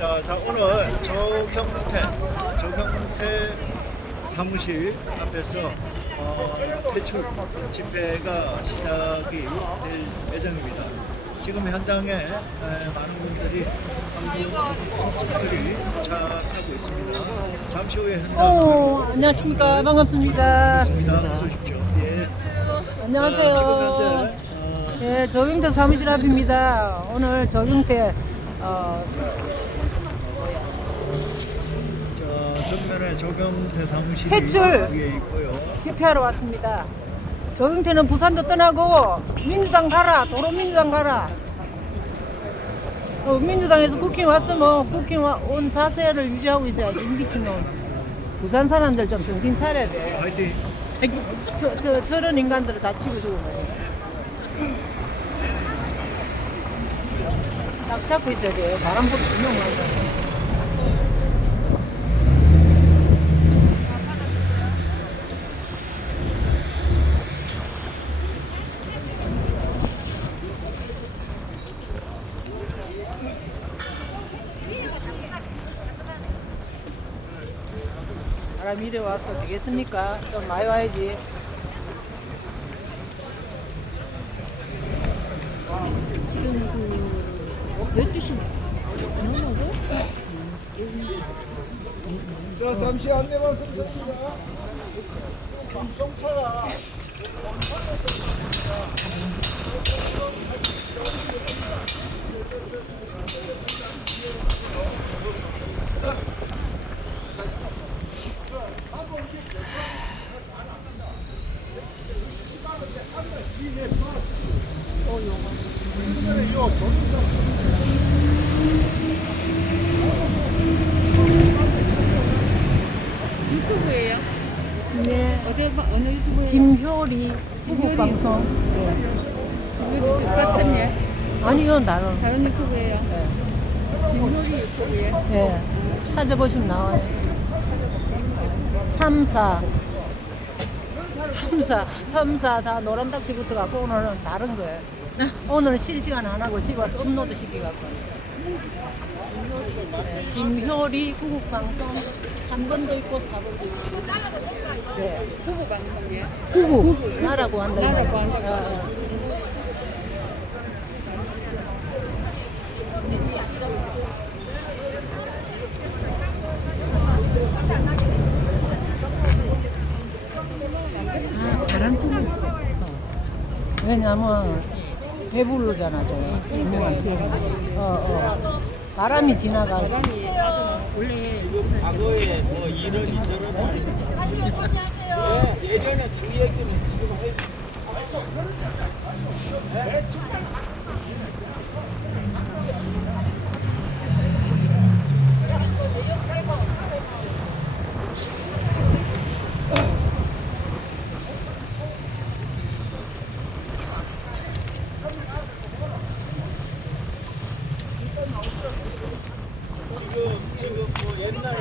반갑습니다. 자, 오늘 조경태 사무실 앞에서 퇴출 집회가 시작이 될 예정입니다. 지금 현장에 많은 분들이 수습들이 도착하고 있습니다. 잠시 후에 현장으로 안녕하십니까. 반갑습니다. 있습니다. 어서 오십시오. 예. 안녕하세요. 자, 지금 현재 예, 조경태 사무실 앞입니다. 오늘 조경태 전면에 조경태 사무실이 퇴출! 위에 있고요. 집회하러 왔습니다. 조경태는 부산도 떠나고 민주당 가라. 도로민주당 가라. 민주당에서 국힘 왔으면 국힘 온 자세를 유지하고 있어야지. 미친놈. 부산 사람들 좀 정신 차려야 돼. 화이팅! 저런 인간들을 다 치고 죽으면 딱 잡고 있어야 돼요. 바람 불이 분명 난다. 바람 이래 와서 되겠습니까? 좀 많이 와야지. 지금 12시 넘어도 자, 잠시 안내 말씀드립니다. 경차가 유튜브예요? 네. 어느 유튜브예요? 김효리 후국방송. 이거 똑같은데 아니요, 나는. 다른 유튜브예요. 김효리 유튜브예요. 예. 찾아보시면 나와요. 3사 다 노란딱지부터 갖고 오늘은 다른 거예요. 오늘은 실시간 안 하고 집에 와서 업로드 시켜갖고. 네, 김효리 후국방송 3번도 있고 4번도 있고. 네. 후보 방송이에요. 후국 나라고 한다. 나라고 한다. 바람구멍. 왜냐면 배부르잖아, 저. 바람이 지나가서. 원래 과거에 뭐 이런저런 예전에 그 얘기는 지금 해. 지금 뭐 옛날에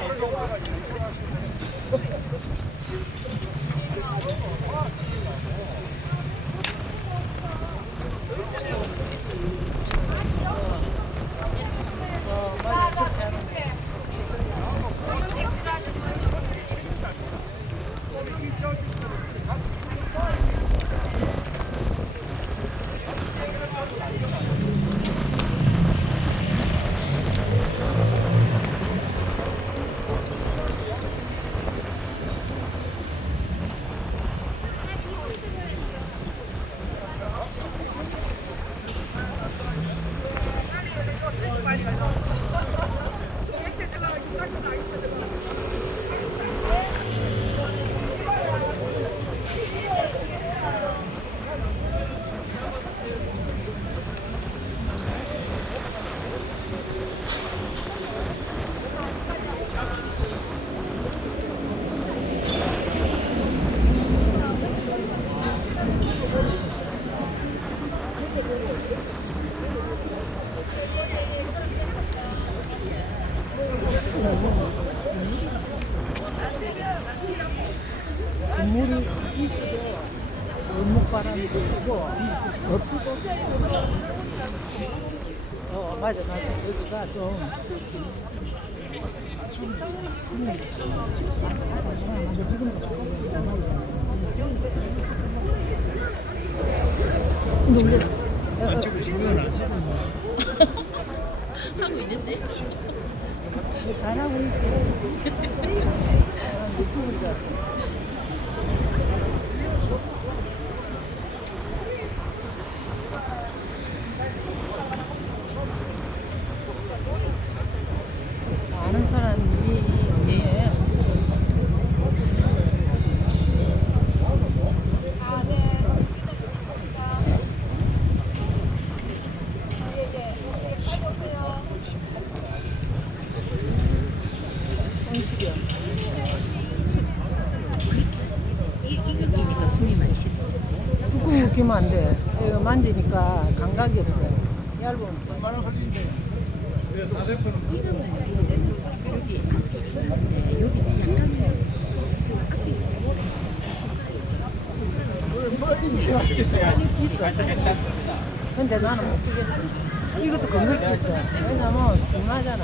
건물이 있어도 골목바람이 불고 없어도 맞아. 여기가 좀. 놀래. 안 찍으시면 안 사는 거. 잘하고 있어. 유튜브자. 아는 사람이 예. 성시경. 이거 끼니까 숨이 많이 쉬어. 뚜껑 묶이면 안 돼. 이거 만지니까 감각이 없어요. 얇은. 얼마나 걸리는데? 왜 다대표는 여기 있는데 여기 약간 근데 나는 못 주겠어. 이것도 건강기 있어. 왜냐면 중하잖아.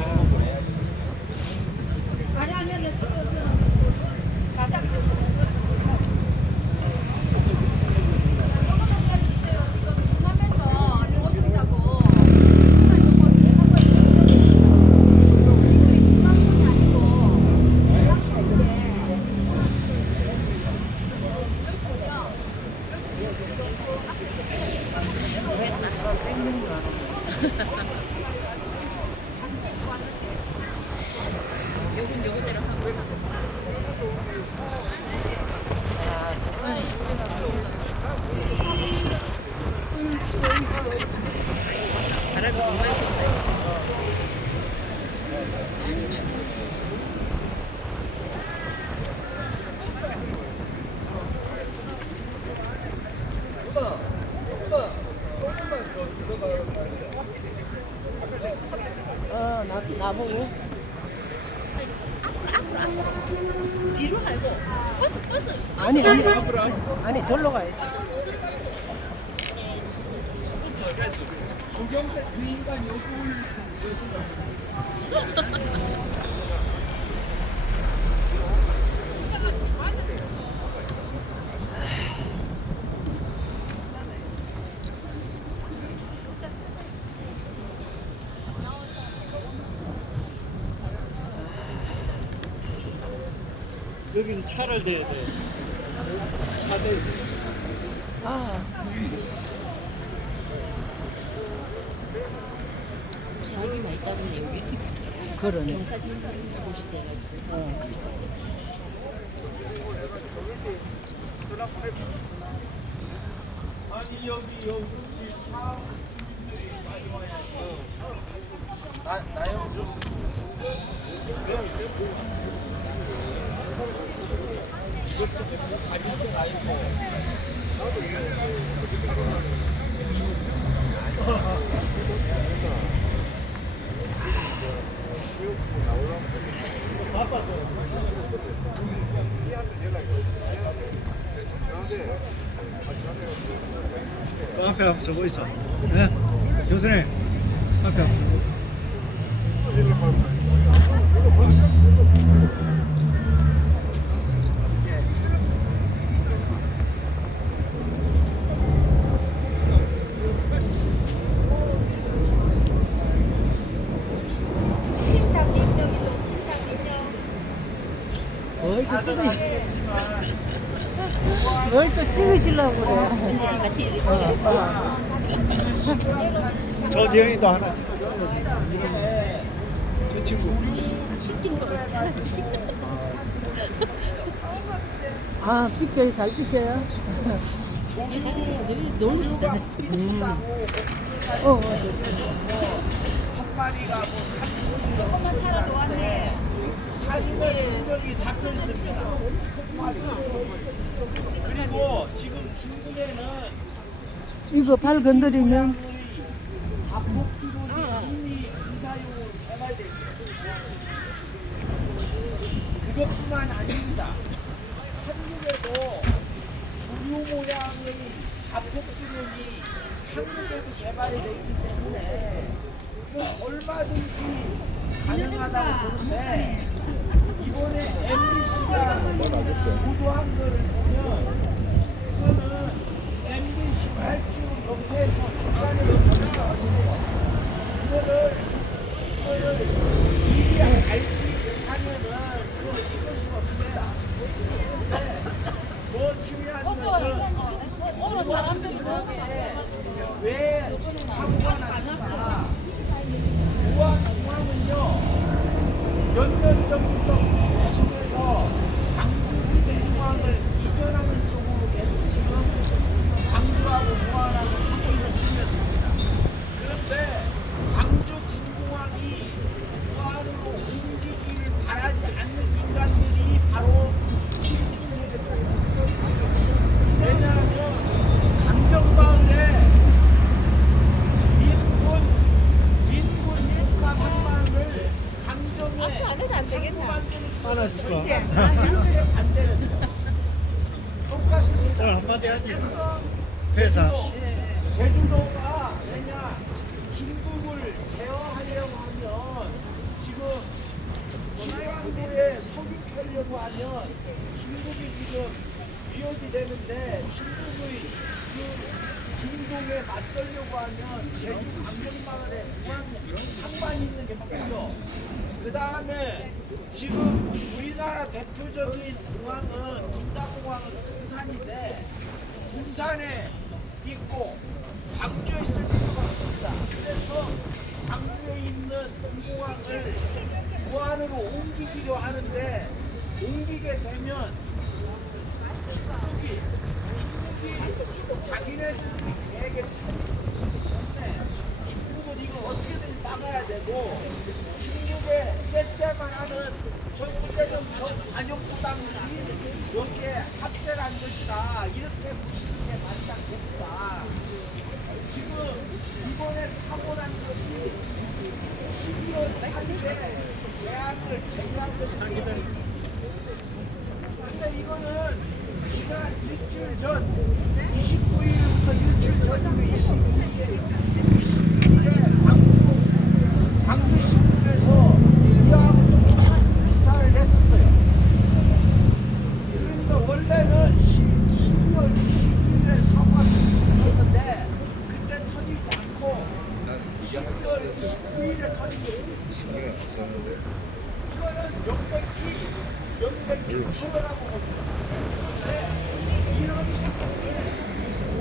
나보고. 뒤로 말고 버스. 아니, 절로 가야 돼. 여기는 차를 대야 돼. 차 대야 돼. 아, 자기가 있다던데 여기 그러네. 경사진 곳이 돼가지고. 아니 여기 사 나요 좀. 앞에 한번 서고 있어. 네? 교수님 앞에 한번 서고. 뭘 또 찍으시려고 그래. 같이 저지영이도 하나 찍어줘. 저 친구. 아, 삐껴요. 잘 삐껴요. 늘 놀리시잖아요. 조금만 차라도 왔네. 사진에 분명히 잡혀 있습니다. 그리고 지금 중국에는 이거 발 건드리면 자폭 기록이 이미 인사용으로 개발돼 있어요. 그것뿐만 아닙니다. 한국에도 부유 모양의 자폭 기록이 한국에도 개발이 되어 있기 때문에 이건 얼마든지 가능하다고 보는데 이번에 MBC가 보도한 거를 보면 이거는 MBC 발주 협회에서 중간에 이거를 미리 알지 못하면은 그거 이길 수가 없어요. 근데 더 중요한 것은 왜 사고가 났을까? 공항은요 몇 년 전부터 계속해서 공항을 이전하는 쪽으로 계속 지금 광주하고 무안하고 하고 있는 중이었습니다. 그런데 광주 군공항이 무안으로 옮기기를 바라지 않는 인간들이 바로 친중세대들이에요. 왜냐하면 강정마을에 민군 국가선망을 강정에 안 해도 안 되겠나? 안아줄까? 반대는 똑같습니다. 한마디 하지. 회사. 제주도가 왜냐 중국을 제어하려고 하면 지금 신강도에 석유 캐려고 하면 중국이 지금 위협이 되는데 중국의 그 중동에 맞서려고 하면 제주 강정마을에 공항 상반이 있는 게 맞고요. 그 다음에 지금 우리나라 대표적인 공항은 군사공항은 군산인데 군산에 있고 광주에 있을 필요가 없습니다. 그래서 광주에 있는 공공항을 무안으로 옮기기로 하는데 옮기게 되면 중국이 자기네들이 계획에 차이가 있기 때문에 중국은 이걸 어떻게든 막아야 되고 중국의 쎄쎄만 하는 전국대전 전 관용부당들이 여기에 합세를 한 것이다 이렇게 보시는 게 맞지 않겠다. 지금 이번에 사고 난 것이 12월 달에 계약을 재개한 것입니다. 근데 이거는 지난 일주일 전 29일부터 일주일 전이면 22일에 광주신문에서 이하고 또 기사를 냈었어요. 그러니까 원래는 12월 22일에 사고가 터졌는데 그때 터지지 않고 12월 29일에 터지게 이거는 명백히 터널하고 이런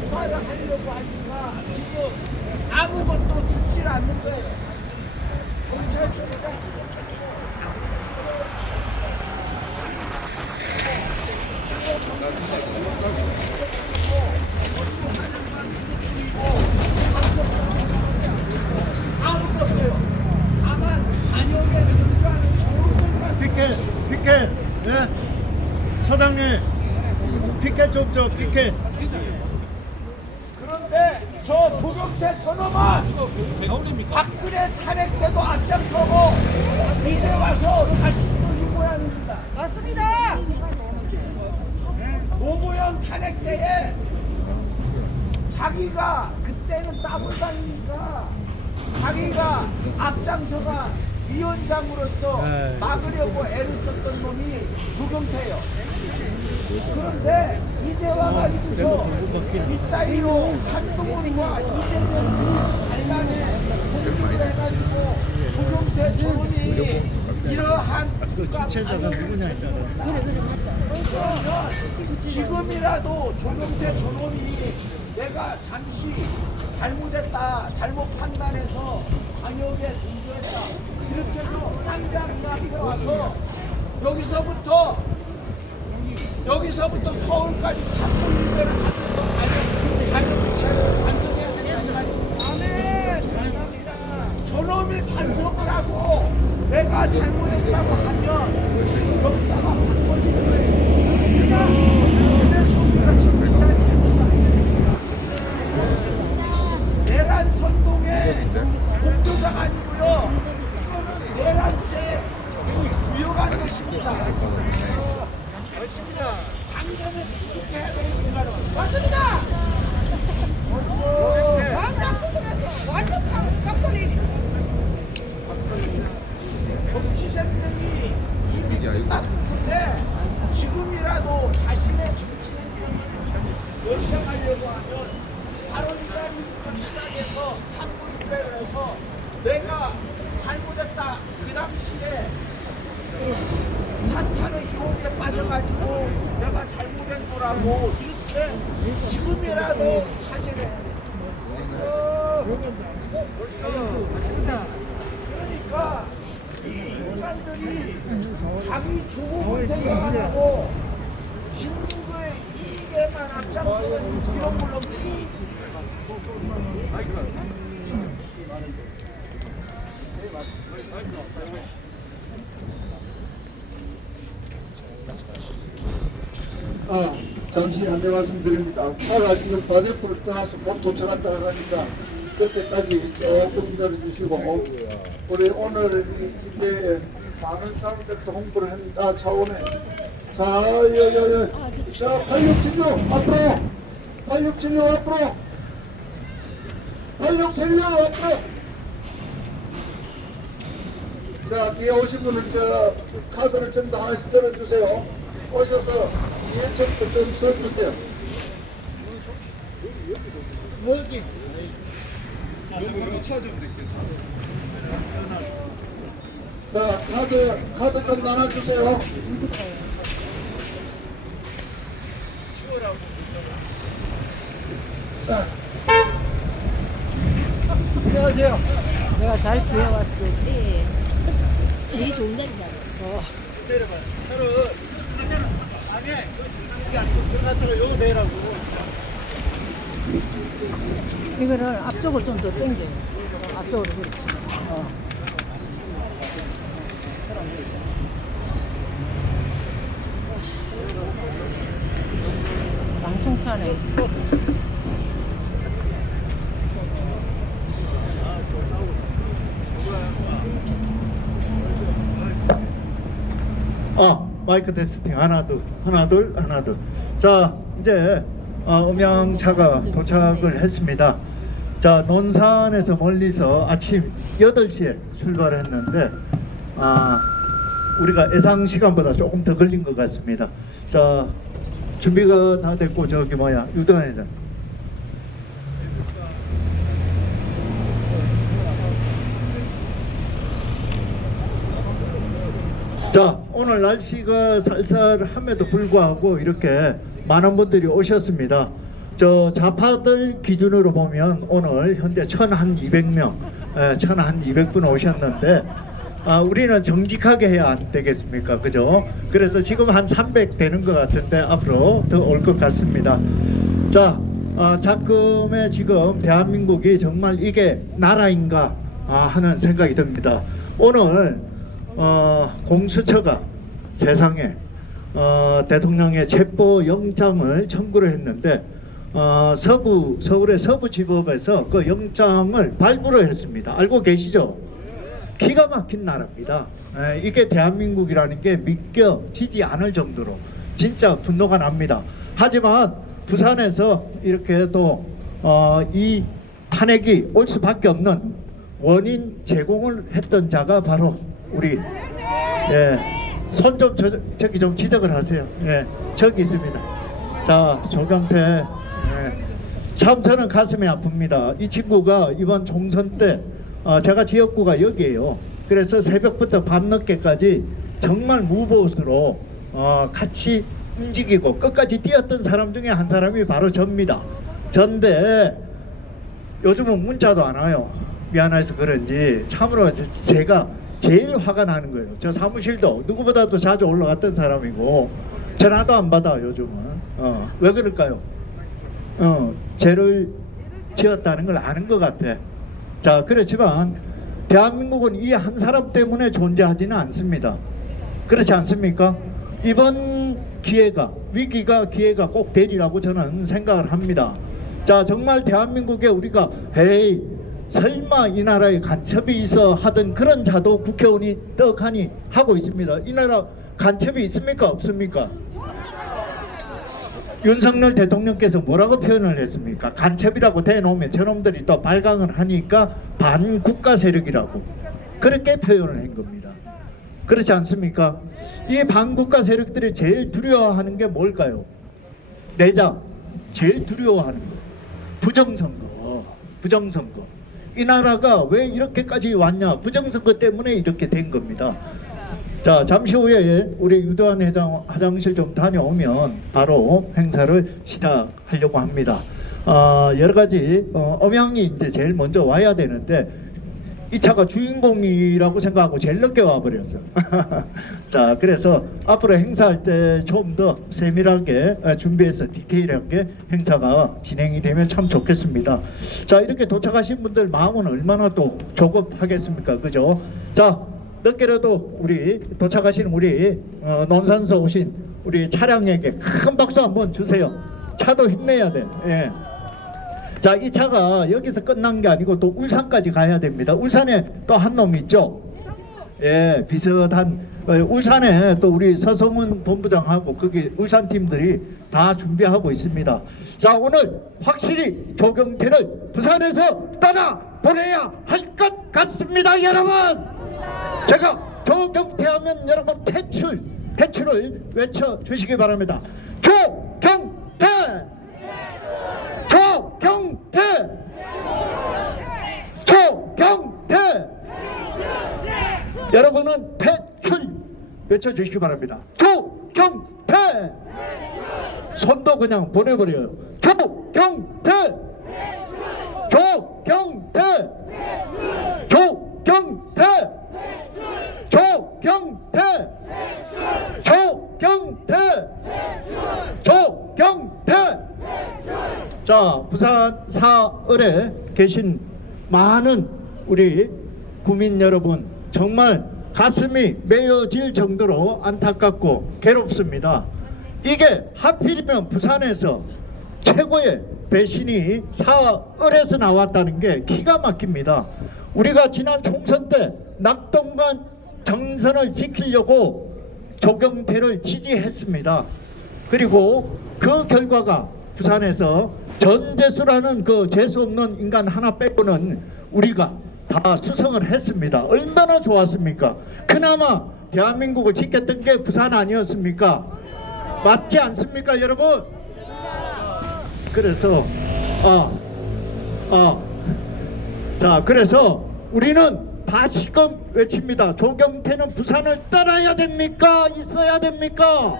조사를 하려고 하니까 지금 아무것도 듣질 않는 거예요. 경찰청장 아무것도 없어요. 다만 단역에 등장하는 좋은 피켓. 예? 차장님. 피켓 좀 줘, 피켓. 그런데 저 조경태 저놈은 박근혜 탄핵 때도 앞장서고 이제 와서 다시 또 이 모양입니다. 맞습니다. 노무현 탄핵 때에 자기가 그때는 따블당이니까 자기가 앞장서가 위원장으로서 네. 막으려고 애를 썼던 놈이 조경태예요. 그런데 이제 와가지고서 이따위로 한동훈과 이재명 간만에 공격을 해가지고 조경태 저놈이 이러한 그 주최자가 누구냐에 따라서. 그러면 지금이라도 조경태 저놈이 내가 잠시 잘못했다, 잘못 판단해서 방역에 등조했다 이렇게 해서 당장 이 앞에 와서 여기서부터 서울까지 3분일배를 하면서 방역 반성해야 된다는 말입니다. 아멘. 저놈이 반성을 하고 내가 잘못했다고 하면 역사가 바꿔지는 거예요. 그래서 우리가 지금 이 자리에 내란 선동의 목표자가 아니고요. 이거는 내란죄 위협한 것입니다. 당장에 구속해야 되는 인간은 맞습니다. 완전 구속했어. 완전 깍소리. 대신에 사탄의 유혹에 빠져가지고 내가 잘못된 거라고 이렇게 지금이라도 사죄를 해야 돼. 그러니까 이 인간들이 자기 죽음을 생각 안 하고 중국의 이익에만 앞장서는 이런 물론들이 잠시 안내 말씀드립니다. 차가 지금 다대포를 떠나서 곧 도착한다 그러니까 그때까지 조금 기다려 주시고 우리 오늘 이게 많은 사람들도 홍보를 합니다. 차원에 자, 자, 8676 앞으로 8676 앞으로 8676 앞으로 자, 뒤에 오신 분은 저 카드를 전부 하나씩 들어주세요. 오셔서 뒤에 전부 좀 써주세요. 여기. 자, 잠깐만 찾아주면 될게요. 자, 카드 좀 나눠주세요. 자, 안녕하세요. 내가 잘 구해왔지. 네. 제일 좋은 날이다. 내려봐요. 차를 아니 여기 아니고 들어갔다가 여기 내라고. 이거를 앞쪽으로 좀 더 당겨. 앞쪽으로 그렇지. 방송차네. 마이크 테스팅 하나 둘 하나 둘 하나 둘. 자 이제 음향차가 도착을 했습니다. 자 논산에서 멀리서 아침 8시에 출발했는데 우리가 예상 시간보다 조금 더 걸린 것 같습니다. 자 준비가 다 됐고 저기 뭐야 유도회장. 자 오늘 날씨가 쌀쌀함에도 불구하고 이렇게 많은 분들이 오셨습니다. 저 좌파들 기준으로 보면 오늘 현재 1,200명 1,200분 오셨는데 우리는 정직하게 해야 안 되겠습니까? 그죠? 그래서 지금 한 300 되는 것 같은데 앞으로 더 올 것 같습니다. 자 작금에 지금 대한민국이 정말 이게 나라인가 하는 생각이 듭니다. 오늘 공수처가 세상에 대통령의 체포 영장을 청구를 했는데 서울의 서부지법에서 그 영장을 발부를 했습니다. 알고 계시죠? 기가 막힌 나라입니다. 이게 대한민국이라는 게 믿겨지지 않을 정도로 진짜 분노가 납니다. 하지만 부산에서 이렇게 또 이 탄핵이 올 수밖에 없는 원인 제공을 했던 자가 바로 우리 손 좀 저기 좀 지적을 하세요. 저기 있습니다. 자 조경태 참 저는 가슴이 아픕니다. 이 친구가 이번 총선 때 제가 지역구가 여기에요. 그래서 새벽부터 밤늦게까지 정말 무보수로 같이 움직이고 끝까지 뛰었던 사람 중에 한 사람이 바로 접니다. 전데 요즘은 문자도 안 와요. 미안해서 그런지 참으로 제가 제일 화가 나는 거예요. 저 사무실도 누구보다도 자주 올라갔던 사람이고 전화도 안 받아 요즘은. 왜 그럴까요? 죄를 지었다는 걸 아는 것 같아. 자 그렇지만 대한민국은 이 한 사람 때문에 존재하지는 않습니다. 그렇지 않습니까? 이번 위기가 기회가 꼭 되리라고 저는 생각을 합니다. 자 정말 대한민국에 우리가 설마 이 나라에 간첩이 있어 하던 그런 자도 국회의원이 떡하니 하고 있습니다. 이 나라 간첩이 있습니까? 없습니까? 윤석열 대통령께서 뭐라고 표현을 했습니까? 간첩이라고 대놓으면 저놈들이 또 발광을 하니까 반국가 세력이라고 그렇게 표현을 한 겁니다. 그렇지 않습니까? 이 반국가 세력들이 제일 두려워하는 게 뭘까요? 내장 제일 두려워하는 거 부정선거. 이 나라가 왜 이렇게까지 왔냐? 부정선거 때문에 이렇게 된 겁니다. 자, 잠시 후에 우리 유도환 회장 화장실 좀 다녀오면 바로 행사를 시작하려고 합니다. 여러 가지 엄양이 이제 제일 먼저 와야 되는데 이 차가 주인공이라고 생각하고 제일 늦게 와버렸어. 자, 그래서 앞으로 행사할 때 좀 더 세밀하게 준비해서 디테일하게 행사가 진행이 되면 참 좋겠습니다. 자, 이렇게 도착하신 분들 마음은 얼마나 또 조급하겠습니까, 그죠? 자, 늦게라도 우리 도착하신 우리 논산서 오신 우리 차량에게 큰 박수 한번 주세요. 차도 힘내야 돼. 예. 자, 이 차가 여기서 끝난 게 아니고 또 울산까지 가야 됩니다. 울산에 또 한 놈 있죠? 예, 비슷한 울산에 또 우리 서성훈 본부장하고 거기 울산 팀들이 다 준비하고 있습니다. 자, 오늘 확실히 조경태를 부산에서 떠나 보내야 할 것 같습니다, 여러분. 제가 조경태 하면 여러분 퇴출을 외쳐 주시기 바랍니다. 조경태! 조경태! 조경태! 여러분은 퇴출 외쳐주시기 바랍니다. 조경태! 손도 그냥 보내버려요. 조경태! 조경태! 조경태! 조경태! 조경태! 조경태! 자, 부산 사을에 계신 많은 우리 국민 여러분, 정말 가슴이 메어질 정도로 안타깝고 괴롭습니다. 이게 하필이면 부산에서 최고의 배신이 사을에서 나왔다는 게 기가 막힙니다. 우리가 지난 총선 때 낙동강 정선을 지키려고 조경태를 지지했습니다. 그리고 그 결과가 부산에서 전재수라는 그 재수 없는 인간 하나 빼고는 우리가 다 수성을 했습니다. 얼마나 좋았습니까? 그나마 대한민국을 지켰던 게 부산 아니었습니까? 맞지 않습니까, 여러분? 그래서 자, 그래서 우리는 다시금 외칩니다. 조경태는 부산을 떠나야 됩니까? 있어야 됩니까?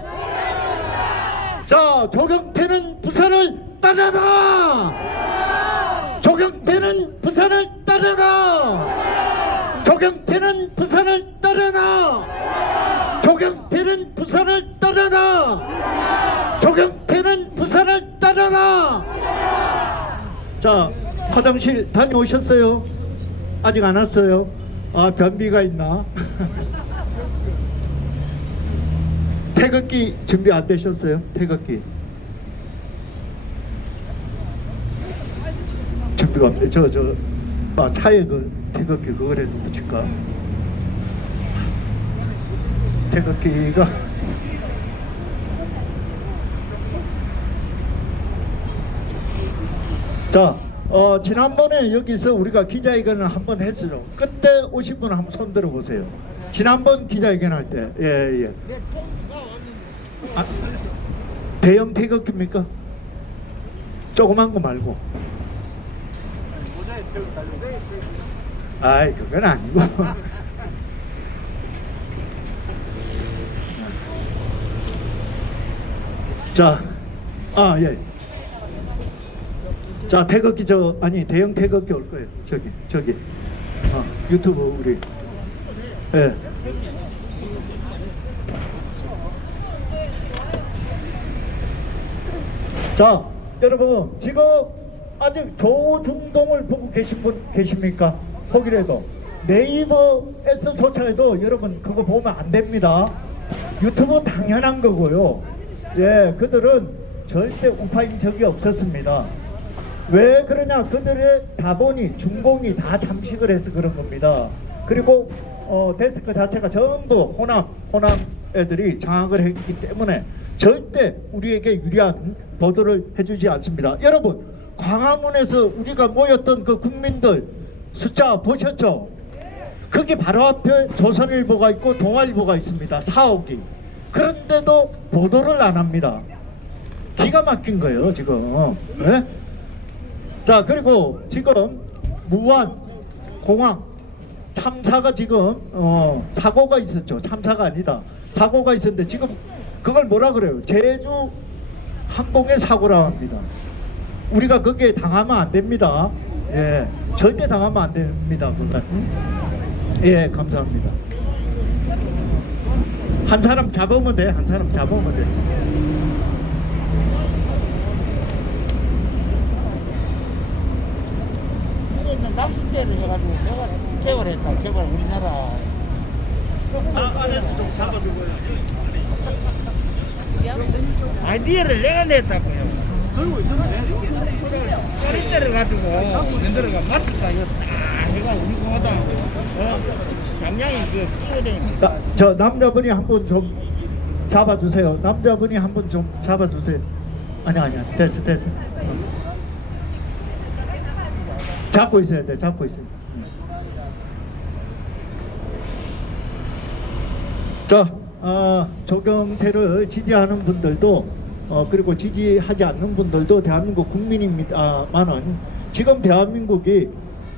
자, 조경태는 부산을 떠나라! 조경태는 부산을 떠나라! 조경태는 부산을 떠나라! 조경태는 부산을 떠나라! 조경태는 부산을 떠나라! 자, 화장실 다녀오셨어요? 아직 안 왔어요? 아, 변비가 있나? 태극기 준비 안 되셨어요? 태극기 준비가 안 돼. 차에 그 태극기 그거라도 붙일까? 태극기가 자, 지난번에 여기서 우리가 기자회견을 한번 했어요. 그때 오신 분 한번 손 들어보세요. 지난번 기자회견 할 때. 예. 대형 태극기입니까? 조그만 거 말고. 아이, 그건 아니고. 자, 예. 자, 태극기 아니 대형 태극기 올 거예요. 저기. 유튜브 우리. 예. 자, 여러분 지금 아직 조중동을 보고 계신 분 계십니까? 거기라도 네이버에서조차 해도 여러분 그거 보면 안 됩니다. 유튜브 당연한 거고요. 예, 그들은 절대 우파인 적이 없었습니다. 왜 그러냐? 그들의 자본이 중공이 다 잠식을 해서 그런 겁니다. 그리고 데스크 자체가 전부 호남 애들이 장악을 했기 때문에 절대 우리에게 유리한 보도를 해주지 않습니다. 여러분, 광화문에서 우리가 모였던 그 국민들 숫자 보셨죠? 거기 바로 앞에 조선일보가 있고 동아일보가 있습니다. 4억이. 그런데도 보도를 안 합니다. 기가 막힌 거예요 지금. 네? 자, 그리고 지금 무한 공항 참사가 지금 사고가 있었죠. 참사가 아니다. 사고가 있었는데 지금 그걸 뭐라 그래요? 제주 항공의 사고라고 합니다. 우리가 거기에 당하면 안 됩니다. 예, 절대 당하면 안 됩니다. 그건. 예, 감사합니다. 한 사람 잡으면 돼. 한 사람 잡으면 돼. 그래서 낚싯대를 해가지고 개발했다. 개발 우리나라. 안에서 좀 잡아주고요. 아이디어를 내가 냈다고요. 들고 있었네. 짜릿대를 가지고 만들어가 마스터 이거 딱 해가 우리 공화당 장량이 그 끼어대니까. 저 남자분이 한 분 좀 잡아주세요. 남자분이 한 분 좀 잡아주세요. 아니야. 됐어. 잡고 있어야 돼. 잡고 있어야 돼. 자, 조경태를 지지하는 분들도 그리고 지지하지 않는 분들도 대한민국 국민입니다만은 지금 대한민국이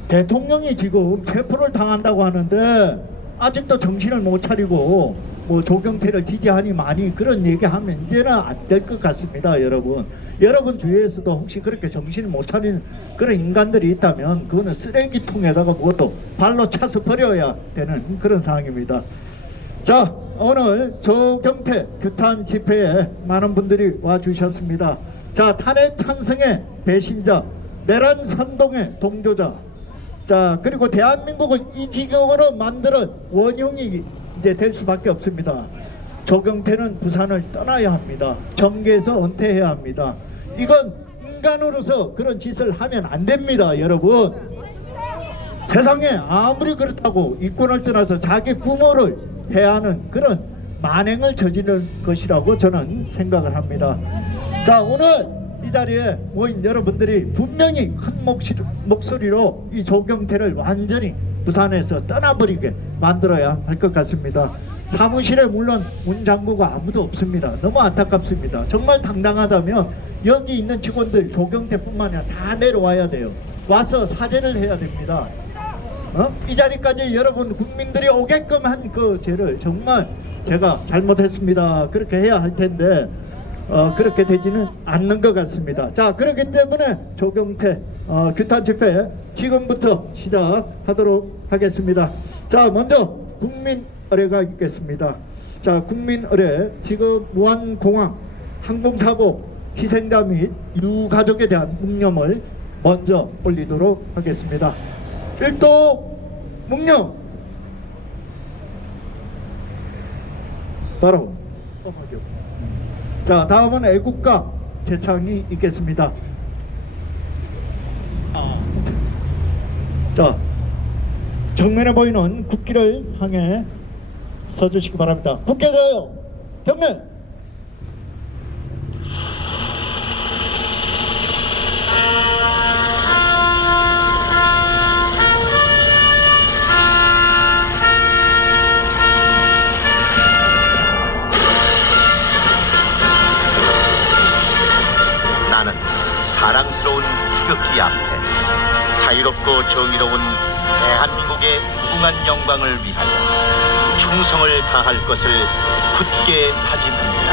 대통령이 지금 체포를 당한다고 하는데 아직도 정신을 못 차리고 뭐 조경태를 지지하니 많이 그런 얘기하면 이제는 안 될 것 같습니다. 여러분 주위에서도 혹시 그렇게 정신을 못 차리는 그런 인간들이 있다면 그거는 쓰레기통에다가 뭐도 발로 차서 버려야 되는 그런 상황입니다. 자, 오늘 조경태 규탄 집회에 많은 분들이 와주셨습니다. 자, 탄핵 찬성의 배신자, 내란 선동의 동조자, 자, 그리고 대한민국을 이 지경으로 만드는 원흉이 이제 될 수밖에 없습니다. 조경태는 부산을 떠나야 합니다. 정계에서 은퇴해야 합니다. 이건 인간으로서 그런 짓을 하면 안 됩니다, 여러분. 세상에 아무리 그렇다고 이권을 떠나서 자기 부모를 해야 하는 그런 만행을 저지른 것이라고 저는 생각을 합니다. 자, 오늘 이 자리에 모인 여러분들이 분명히 큰 목소리로 이 조경태를 완전히 부산에서 떠나버리게 만들어야 할 것 같습니다. 사무실에 물론 문 잠그가 아무도 없습니다. 너무 안타깝습니다. 정말 당당하다면 여기 있는 직원들 조경태뿐만 아니라 다 내려와야 돼요. 와서 사죄를 해야 됩니다. 이 자리까지 여러분 국민들이 오게끔 한 그 죄를 정말 제가 잘못했습니다. 그렇게 해야 할 텐데 그렇게 되지는 않는 것 같습니다. 자, 그렇기 때문에 조경태 규탄 집회 지금부터 시작하도록 하겠습니다. 자, 먼저 국민 의례가 있겠습니다. 자, 국민 의례, 지금 무안공항 항공사고 희생자 및 유가족에 대한 묵념을 먼저 올리도록 하겠습니다. 1도 묵념. 바로 자, 다음은 애국가 제창이 있겠습니다. 자, 정면에 보이는 국기를 향해 서주시기 바랍니다. 국회 대하여 경례. 나는 자랑스러운 태극기 앞에 자유롭고 정의로운 대한민국의 무궁한 영광을 위하여 충성을 다할 것을 굳게 다짐합니다.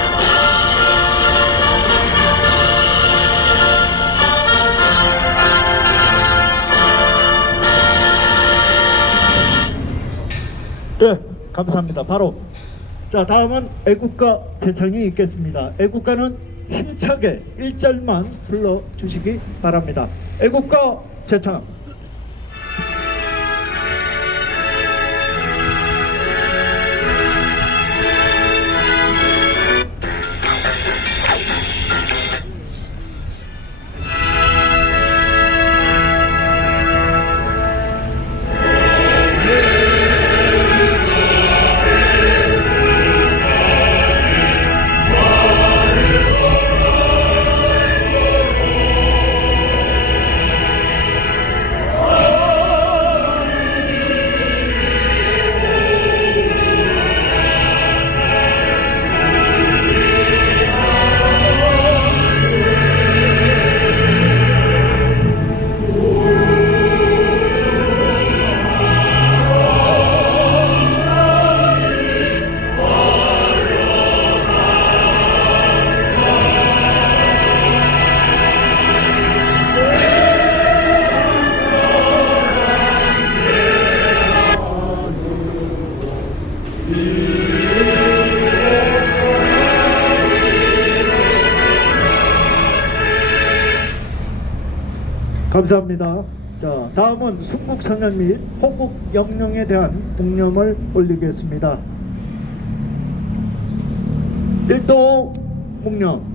네, 감사합니다. 바로 자, 다음은 애국가 제창이 있겠습니다. 애국가는 힘차게 1절만 불러주시기 바랍니다. 애국가 제창. 감사합니다. 자, 다음은 순국선언 및 호국 영령에 대한 묵념을 올리겠습니다. 1도 묵념.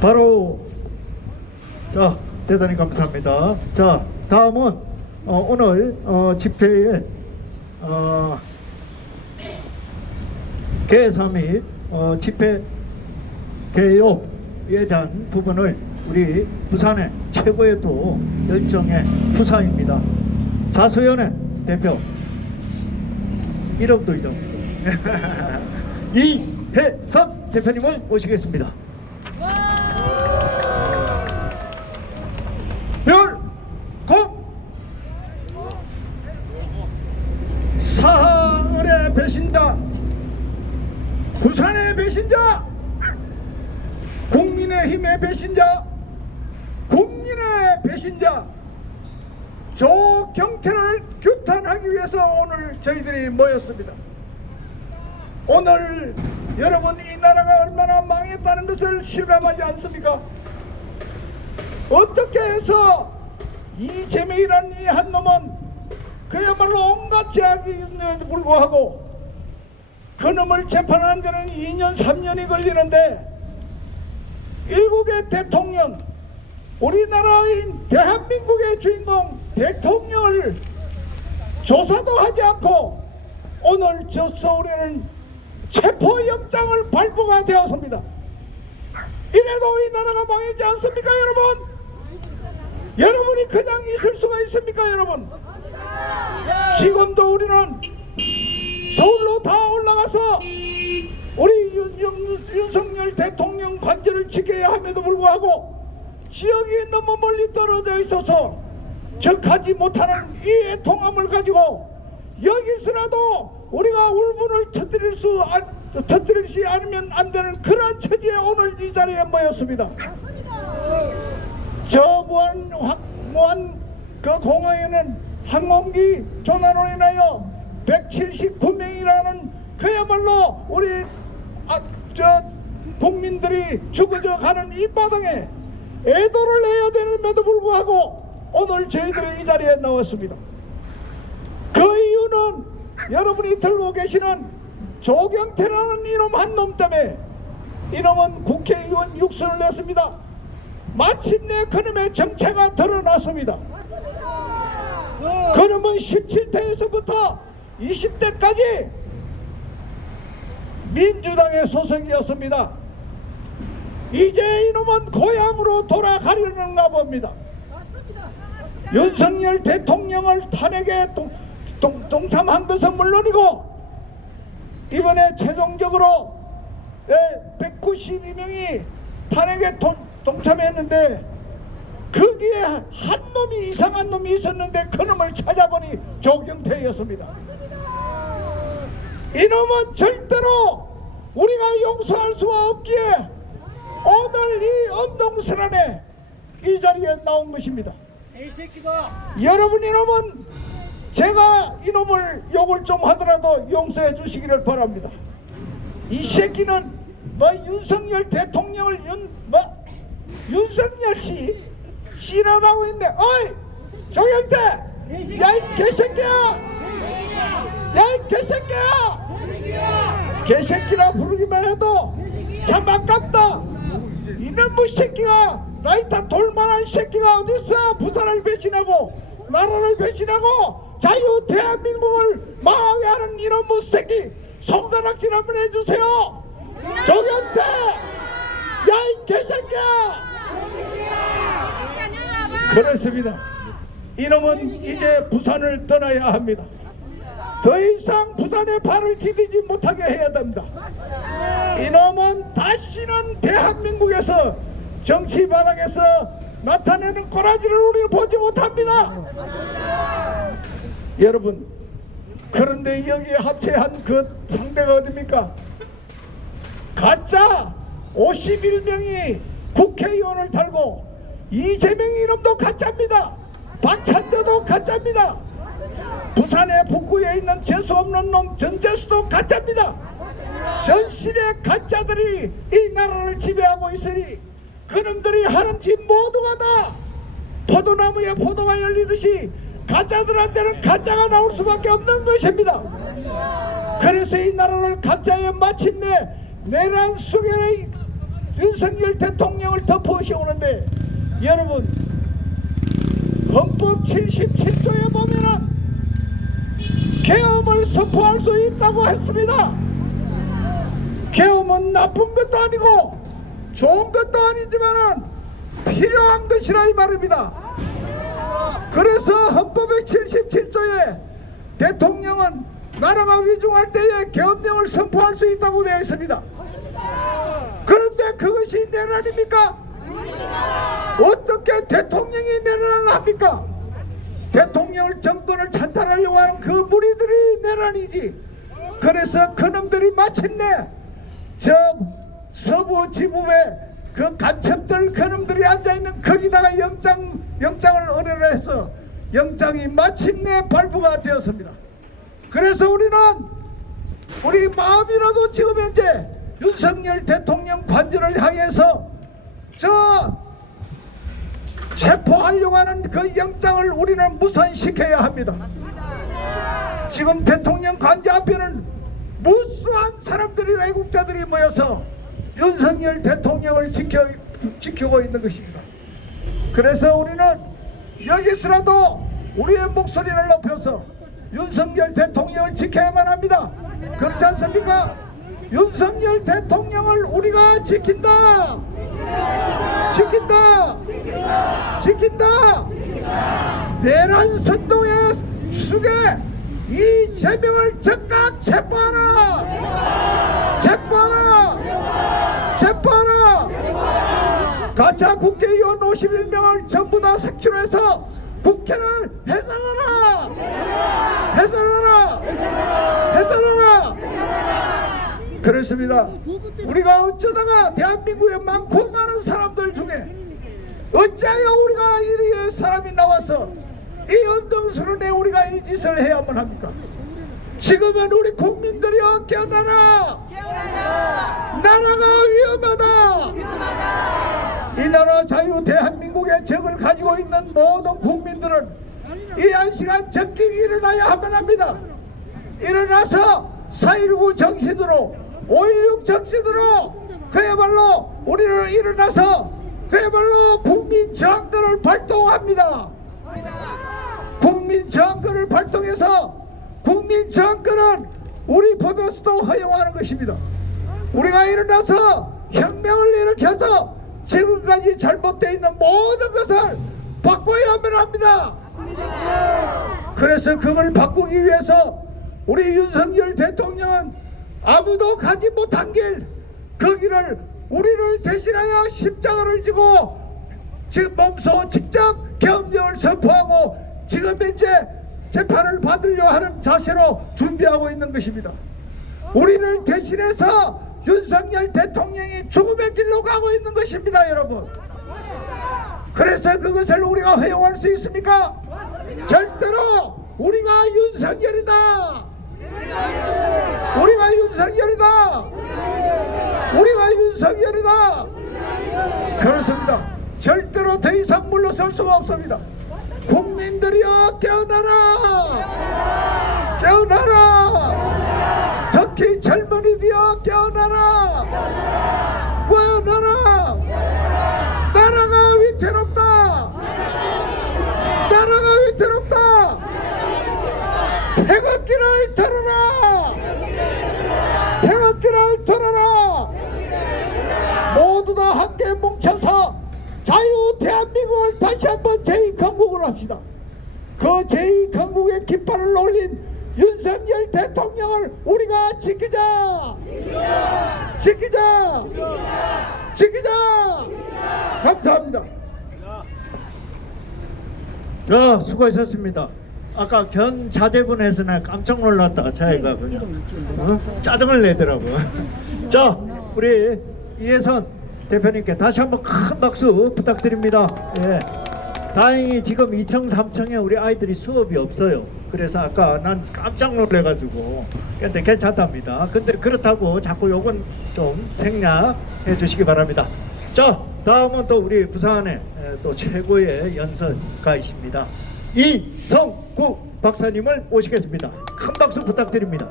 바로 자 대단히 감사합니다. 자 다음은 오늘 집회의 개사 및 집회 개요에 대한 부분을 우리 부산의 최고의 또 열정의 부사입니다. 자수연의 대표 이름도 이름 이혜석 대표님을 모시겠습니다. 별공 사흘의 배신자, 부산의 배신자, 국민의힘의 배신자, 국민의 배신자 조경태를 규탄하기 위해서 오늘 저희들이 모였습니다. 오늘 여러분 이 나라가 얼마나 망했다는 것을 실감하지 않습니까? 어떻게 해서 이재명이라는 이 한 놈은 그야말로 온갖 제약이 있는데도 불구하고 그 놈을 재판하는 데는 2년 3년이 걸리는데 일국의 대통령, 우리나라인 대한민국의 주인공 대통령을 조사도 하지 않고 오늘 저 서울에는 체포영장을 발부가 되었습니다. 이래도 이 나라가 망하지 않습니까 여러분? 여러분이 그냥 있을 수가 있습니까 여러분? 지금도 우리는 서울로 다 올라가서 우리 윤석열 대통령 관절을 지켜야 함에도 불구하고 지역이 너무 멀리 떨어져 있어서 적하지 못하는 이 애통함을 가지고 여기서라도 우리가 울분을 터뜨리지 않으면 안 되는 그런 처지에 오늘 이 자리에 모였습니다. 저 무한 그 공항에는 항공기 조난으로 인하여 179명이라는 그야말로 우리 저 국민들이 죽어져 가는 이 바닥에 애도를 해야 되는데도 불구하고 오늘 저희들이 이 자리에 나왔습니다. 그 이유는 여러분이 들고 계시는 조경태라는 이놈 한 놈 때문에 이놈은 국회의원 육선을 냈습니다. 마침내 그놈의 정체가 드러났습니다. 그놈은 17대에서부터 20대까지 민주당의 소속이었습니다. 이제 이놈은 고향으로 돌아가려는가 봅니다. 윤석열 대통령을 탄핵에 동참한 것은 물론이고 이번에 최종적으로 192명이 탄핵에 동참했는데 거기에 한 놈이 이상한 놈이 있었는데 그 놈을 찾아보니 조경태였습니다. 이놈은 절대로 우리가 용서할 수가 없기에 오늘 이 언동선언에 이 자리에 나온 것입니다. 여러분 이놈은 제가 이놈을 욕을 좀 하더라도 용서해 주시기를 바랍니다. 이 새끼는 윤석열 대통령을 윤석열 씨 씨름하고 있네. 어이 조경태, 야 이 개새끼야, 야 이 개새끼야, 개새끼라 부르기만 해도 참 아깝다. 이놈의 새끼가, 라이터 돌만한 새끼가 어딨어. 부산을 배신하고 나라를 배신하고 자유 대한민국을 망하게 하는 이놈의 새끼 손가락질 한번 해주세요. 조경태, 야 이 개새끼야. 그렇습니다. 이놈은 이제 부산을 떠나야 합니다. 더 이상 부산에 발을 디디지 못하게 해야 됩니다. 이놈은 다시는 대한민국에서 정치 바닥에서 나타내는 꼬라지를 우리는 보지 못합니다. 여러분, 그런데 여기에 합체한 그 상대가 어딥니까? 가짜 51명이 국회의원을 달고 이재명 이놈도 가짜입니다. 박찬대도 가짜입니다. 부산의 북구에 있는 재수없는 놈 전재수도 가짜입니다. 전실의 가짜들이 이 나라를 지배하고 있으니 그놈들이 하는 짓 모두가 다 포도나무에 포도가 열리듯이 가짜들한테는 가짜가 나올 수밖에 없는 것입니다. 그래서 이 나라를 가짜에 마침내 내란 속에 윤석열 대통령을 덮어씌우는데, 여러분 헌법 77조에 보면은 계엄을 선포할 수 있다고 했습니다. 계엄은 나쁜 것도 아니고 좋은 것도 아니지만은 필요한 것이라 이 말입니다. 그래서 헌법의 77조에 대통령은 나라가 위중할 때에 계엄령을 선포할 수 있다고 되어 있습니다. 그런데 그것이 내란입니까? 어떻게 대통령이 내란을 합니까? 대통령을 정권을 찬탈하려고 하는 그 무리들이 내란이지. 그래서 그놈들이 마침내 저 서부 지부에 그 간첩들 그놈들이 앉아있는 거기다가 영장을 의뢰를 해서 영장이 마침내 발부가 되었습니다. 그래서 우리는 우리 마음이라도 지금 현재 윤석열 대통령 관저를 향해서 저 체포하려고 하는 그 영장을 우리는 무산시켜야 합니다. 지금 대통령 관저 앞에는 무수한 사람들이, 애국자들이 모여서 윤석열 대통령을 지키고 있는 것입니다. 그래서 우리는 여기서라도 우리의 목소리를 높여서 윤석열 대통령을 지켜야만 합니다. 그렇지 않습니까? 윤석열 대통령을 우리가 지킨다. 지킨다. 지킨다. 내란 선동의 수계 이재명을 즉각 체포하라. 체포하라. 체포하라. 가짜 국회의원 51명을 전부 다 색출해서 국회를 해산하라. 해산하라. 해산하라. 그렇습니다. 우리가 어쩌다가 대한민국에 많고 많은 사람들 중에 어찌하여 우리가 이리에 사람이 나와서 이 언덕스러운데 우리가 이 짓을 해야만 합니까? 지금은 우리 국민들이 깨어나라. 나라가 위험하다. 이 나라 자유 대한민국의 적을 가지고 있는 모든 국민들은 이 한 시간 적극 일어나야 하면 합니다. 일어나서 4.19 정신으로 5.16 정신으로 그야말로 우리는 일어나서 그야말로 국민저항권을 발동합니다. 국민저항권을 발동해서 국민저항권은 우리 법에서도 허용하는 것입니다. 우리가 일어나서 혁명을 일으켜서 지금까지 잘못되어 있는 모든 것을 바꿔야만 합니다. 그래서 그걸 바꾸기 위해서 우리 윤석열 대통령은 아무도 가지 못한 길, 그 길을 우리를 대신하여 십자가를 지고 지금 몸소 직접 계엄령을 선포하고 지금 현재 재판을 받으려 하는 자세로 준비하고 있는 것입니다. 우리를 대신해서 윤석열 대통령이 죽음의 길로 가고 있는 것입니다, 여러분. 그래서 그것을 우리가 허용할 수 있습니까? 절대로. 우리가 윤석열이다. 우리가 윤석열이다. 우리가 윤석열이다. 그렇습니다. 절대로 더 이상 물러설 수 수가 없습니다. 국민들이여 깨어나라! 깨어나라! 특히 젊은이들이여 깨어나라! 깨어나라! 나라가 위태롭다! 나라가 위태롭다! 태극기를 들어라! 태극기를 들어라! 모두 다 함께 뭉쳐서 자유 대한민국을 다시 한번 제2건국을 합시다. 그 제2건국의 깃발을 올린 윤석열 대통령을 우리가 지키자! 지키자! 지키자! 감사합니다. 자, 수고하셨습니다. 아까 견자재분에서는 깜짝 놀랐다가 자기가 그냥 짜증을 내더라고. 자, 우리 이혜선 대표님께 다시 한번 큰 박수 부탁드립니다. 예. 다행히 지금 2층, 3층에 우리 아이들이 수업이 없어요. 그래서 아까 난 깜짝 놀래가지고 근데 괜찮답니다. 근데 그렇다고 자꾸 요건 좀 생략해 주시기 바랍니다. 자, 다음은 또 우리 부산의 또 최고의 연설가이십니다. 이성국 박사님을 모시겠습니다. 큰 박수 부탁드립니다.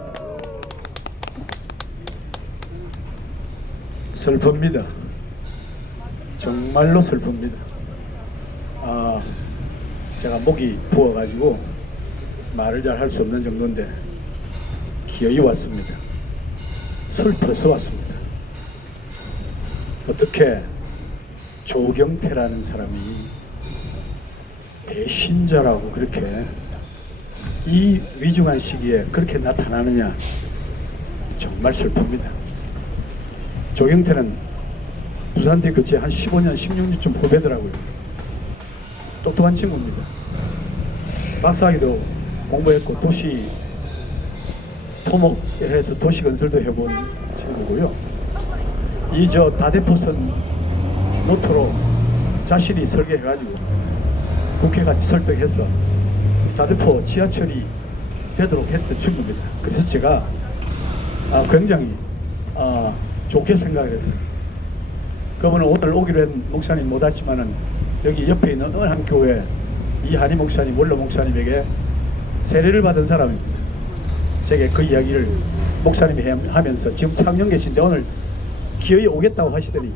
슬픕니다. 정말로 슬픕니다. 제가 목이 부어가지고 말을 잘 할 수 없는 정도인데 기어이 왔습니다. 슬퍼서 왔습니다. 어떻게 조경태라는 사람이 배신자라고 그렇게 이 위중한 시기에 그렇게 나타나느냐, 정말 슬픕니다. 조경태는 부산대 교체 한 15년, 16년쯤 후배더라고요. 똑똑한 친구입니다. 박사학위도 공부했고 도시 토목해서 도시 건설도 해본 친구고요. 이 저 다대포선 노트로 자신이 설계해가지고 국회까지 설득해서 다대포 지하철이 되도록 했던 친구입니다. 그래서 제가 굉장히 좋게 생각을 했어요. 그분은 오늘 오기로 한 목사님 못 왔지만은 여기 옆에 있는 어느 한 교회 이한희 목사님, 원로 목사님에게 세례를 받은 사람입니다. 제게 그 이야기를 목사님이 하면서 지금 상영 계신데 오늘 기어이 오겠다고 하시더니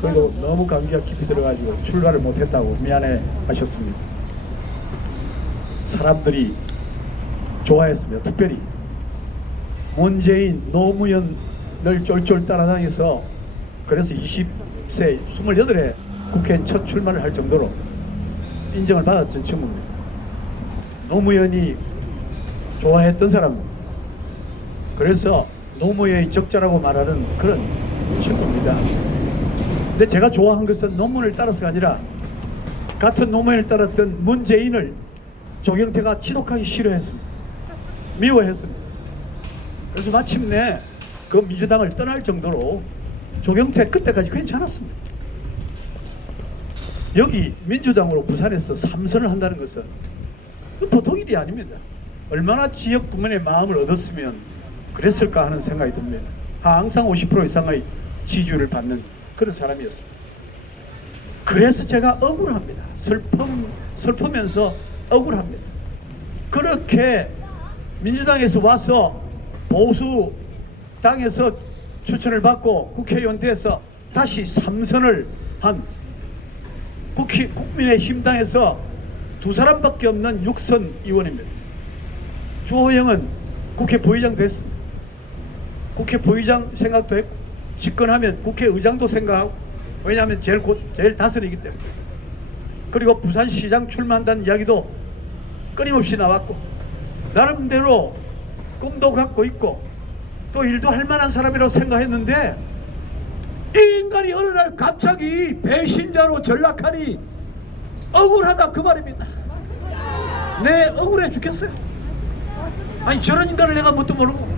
그래도 너무 감기가 깊이 들어가지고 출가를 못했다고 미안해 하셨습니다. 사람들이 좋아했습니다. 특별히 문재인, 노무현을 쫄쫄 따라다녀서 그래서 20세 28에 국회 첫 출마를 할 정도로 인정을 받았던 친구입니다. 노무현이 좋아했던 사람입니다. 그래서 노무현이 적자라고 말하는 그런 친구입니다. 근데 제가 좋아한 것은 노무현을 따라서가 아니라 같은 노무현을 따랐던 문재인을 조경태가 지독하게 싫어했습니다. 미워했습니다. 그래서 마침내 그 민주당을 떠날 정도로 조경태 그때까지 괜찮았습니다. 여기 민주당으로 부산에서 3선을 한다는 것은 보통 일이 아닙니다. 얼마나 지역 국민의 마음을 얻었으면 그랬을까 하는 생각이 듭니다. 항상 50% 이상의 지지율을 받는 그런 사람이었습니다. 그래서 제가 억울합니다. 슬프면서 억울합니다. 그렇게 민주당에서 와서 보수 당에서 추천을 받고 국회의원 돼서 다시 3선을 한 국민의힘당에서 2사람밖에 없는 6선 의원입니다. 주호영은 국회 부의장 됐습니다. 국회 부의장 생각도 했고 집권하면 국회의장도 생각하고, 왜냐하면 제일 다선이기 때문에. 그리고 부산시장 출마한다는 이야기도 끊임없이 나왔고 나름대로 꿈도 갖고 있고 또 일도 할 만한 사람이라고 생각했는데 이 인간이 어느 날 갑자기 배신자로 전락하니 억울하다 그 말입니다. 네, 억울해 죽겠어요. 아니 저런 인간을 내가 뭣도 모르고